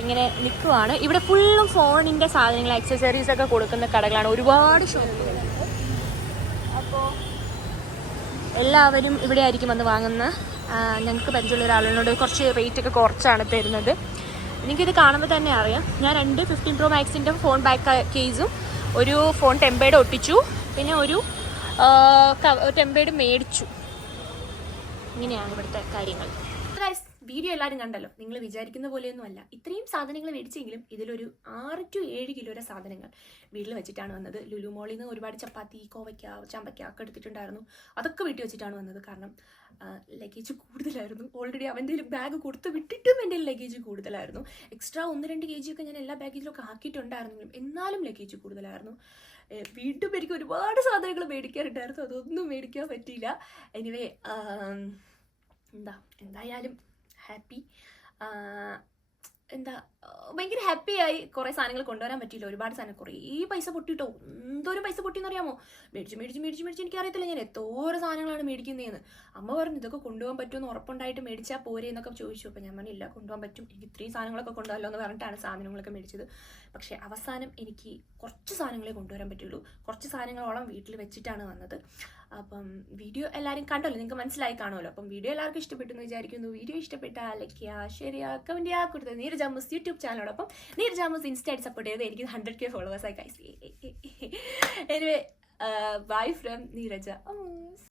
ഇങ്ങനെ നിൽക്കുവാണ്. ഇവിടെ ഫുള്ളും ഫോണിൻ്റെ സാധനങ്ങൾ, ആക്സസറീസ് ഒക്കെ കൊടുക്കുന്ന കടകളാണ്, ഒരുപാട് ഷോപ്പുകളുണ്ട്. അപ്പോൾ എല്ലാവരും ഇവിടെ ആയിരിക്കും വന്ന് വാങ്ങുന്ന. ഞങ്ങൾക്ക് പരിചയമുള്ള ഒരാളിനോട് കുറച്ച് റേറ്റ് ഒക്കെ കുറച്ചാണ് തരുന്നത്. എനിക്കിത് കാണുമ്പോൾ തന്നെ അറിയാം. ഞാൻ 2 15 Pro Maxൻ്റെ ഫോൺ ബാക്ക് കേസും ഒരു ഫോൺ ടെമ്പേഡ് ഒട്ടിച്ചു, പിന്നെ ഒരു ടെമ്പേഡ് മേടിച്ചു. ഇങ്ങനെയാണ് ഇവിടുത്തെ കാര്യങ്ങൾ. വീഡിയോ എല്ലാവരും കണ്ടല്ലോ. നിങ്ങൾ വിചാരിക്കുന്ന പോലെയൊന്നും അല്ല. ഇത്രയും സാധനങ്ങൾ മേടിച്ചെങ്കിലും ഇതിലൊരു 6 to 7 കിലോയുടെ സാധനങ്ങൾ വീട്ടിൽ വെച്ചിട്ടാണ് വന്നത്. ലുലു മോളിൽ നിന്ന് ഒരുപാട് ചപ്പാത്തി, കോവയ്ക്ക, ചമ്പയ്ക്ക ഒക്കെ എടുത്തിട്ടുണ്ടായിരുന്നു. അതൊക്കെ വീട്ടിൽ വെച്ചിട്ടാണ് വന്നത്. കാരണം ലഗേജ് കൂടുതലായിരുന്നു. ഓൾറെഡി അവൻ്റെ ബാഗ് കൊടുത്ത് വിട്ടിട്ടും എൻ്റെ ലഗേജ് കൂടുതലായിരുന്നു. എക്സ്ട്രാ 1-2 kg ഒക്കെ ഞാൻ എല്ലാ ബാഗേജിലൊക്കെ ആക്കിയിട്ടുണ്ടായിരുന്നെങ്കിലും എന്നാലും ലഗേജ് കൂടുതലായിരുന്നു. വീണ്ടും എനിക്ക് ഒരുപാട് സാധനങ്ങൾ മേടിക്കാറുണ്ടായിരുന്നു, അതൊന്നും മേടിക്കാൻ പറ്റിയില്ല. എനിവേ എന്തായാലും ഹാപ്പി, ഭയങ്കര ഹാപ്പിയായി. കുറേ സാധനങ്ങൾ കൊണ്ടുവരാൻ പറ്റിയില്ല, ഒരുപാട് സാധനം, കുറേ പൈസ പൊട്ടിട്ടോ. എന്തോരം പൈസ പൊട്ടിയെന്ന് അറിയാമോ? മേടിച്ച് എനിക്കറിയത്തില്ല ഞാൻ എന്തോരം സാധനങ്ങളാണ് മേടിക്കുന്നതെന്ന്. അമ്മ പറഞ്ഞു ഇതൊക്കെ കൊണ്ടുപോകാൻ പറ്റുമെന്ന് ഉറപ്പുണ്ടായിട്ട് മേടിച്ചാൽ പോരെ എന്നൊക്കെ ചോദിച്ചു. അപ്പോൾ ഞാൻ പറഞ്ഞില്ല, കൊണ്ടുപോകാൻ പറ്റും, എനിക്ക് ഇത്രയും സാധനങ്ങളൊക്കെ കൊണ്ടുപോകാമല്ലോ എന്ന് പറഞ്ഞിട്ടാണ് സാധനങ്ങളൊക്കെ മേടിച്ചത്. പക്ഷേ അവസാനം എനിക്ക് കുറച്ച് സാധനങ്ങളെ കൊണ്ടുവരാൻ പറ്റുള്ളൂ. കുറച്ച് സാധനങ്ങളോളം വീട്ടിൽ വെച്ചിട്ടാണ് വന്നത്. അപ്പം വീഡിയോ എല്ലാവരും കണ്ടല്ലോ, നിങ്ങൾക്ക് മനസ്സിലായി കാണുമല്ലോ. അപ്പം വീഡിയോ എല്ലാവർക്കും ഇഷ്ടപ്പെട്ടു എന്ന് വിചാരിക്കുന്നു. വീഡിയോ ഇഷ്ടപ്പെട്ടാൽ ലൈക്ക് ചെയ്യുക, ഷെയർ ചെയ്യുക, കമൻറ്റ് ചെയ്യുക. കൊടുത്തത് നീരജ് ആമോസ് യൂട്യൂബ് ചാനലോടൊപ്പം നീരജ് ആമോസ് ഇൻസ്റ്റയായിട്ട് സപ്പോർട്ട് ചെയ്തത്. എനിക്ക് 100K ഫോളോവേഴ്സായി guys. Anyway bye from Neeraj Amos.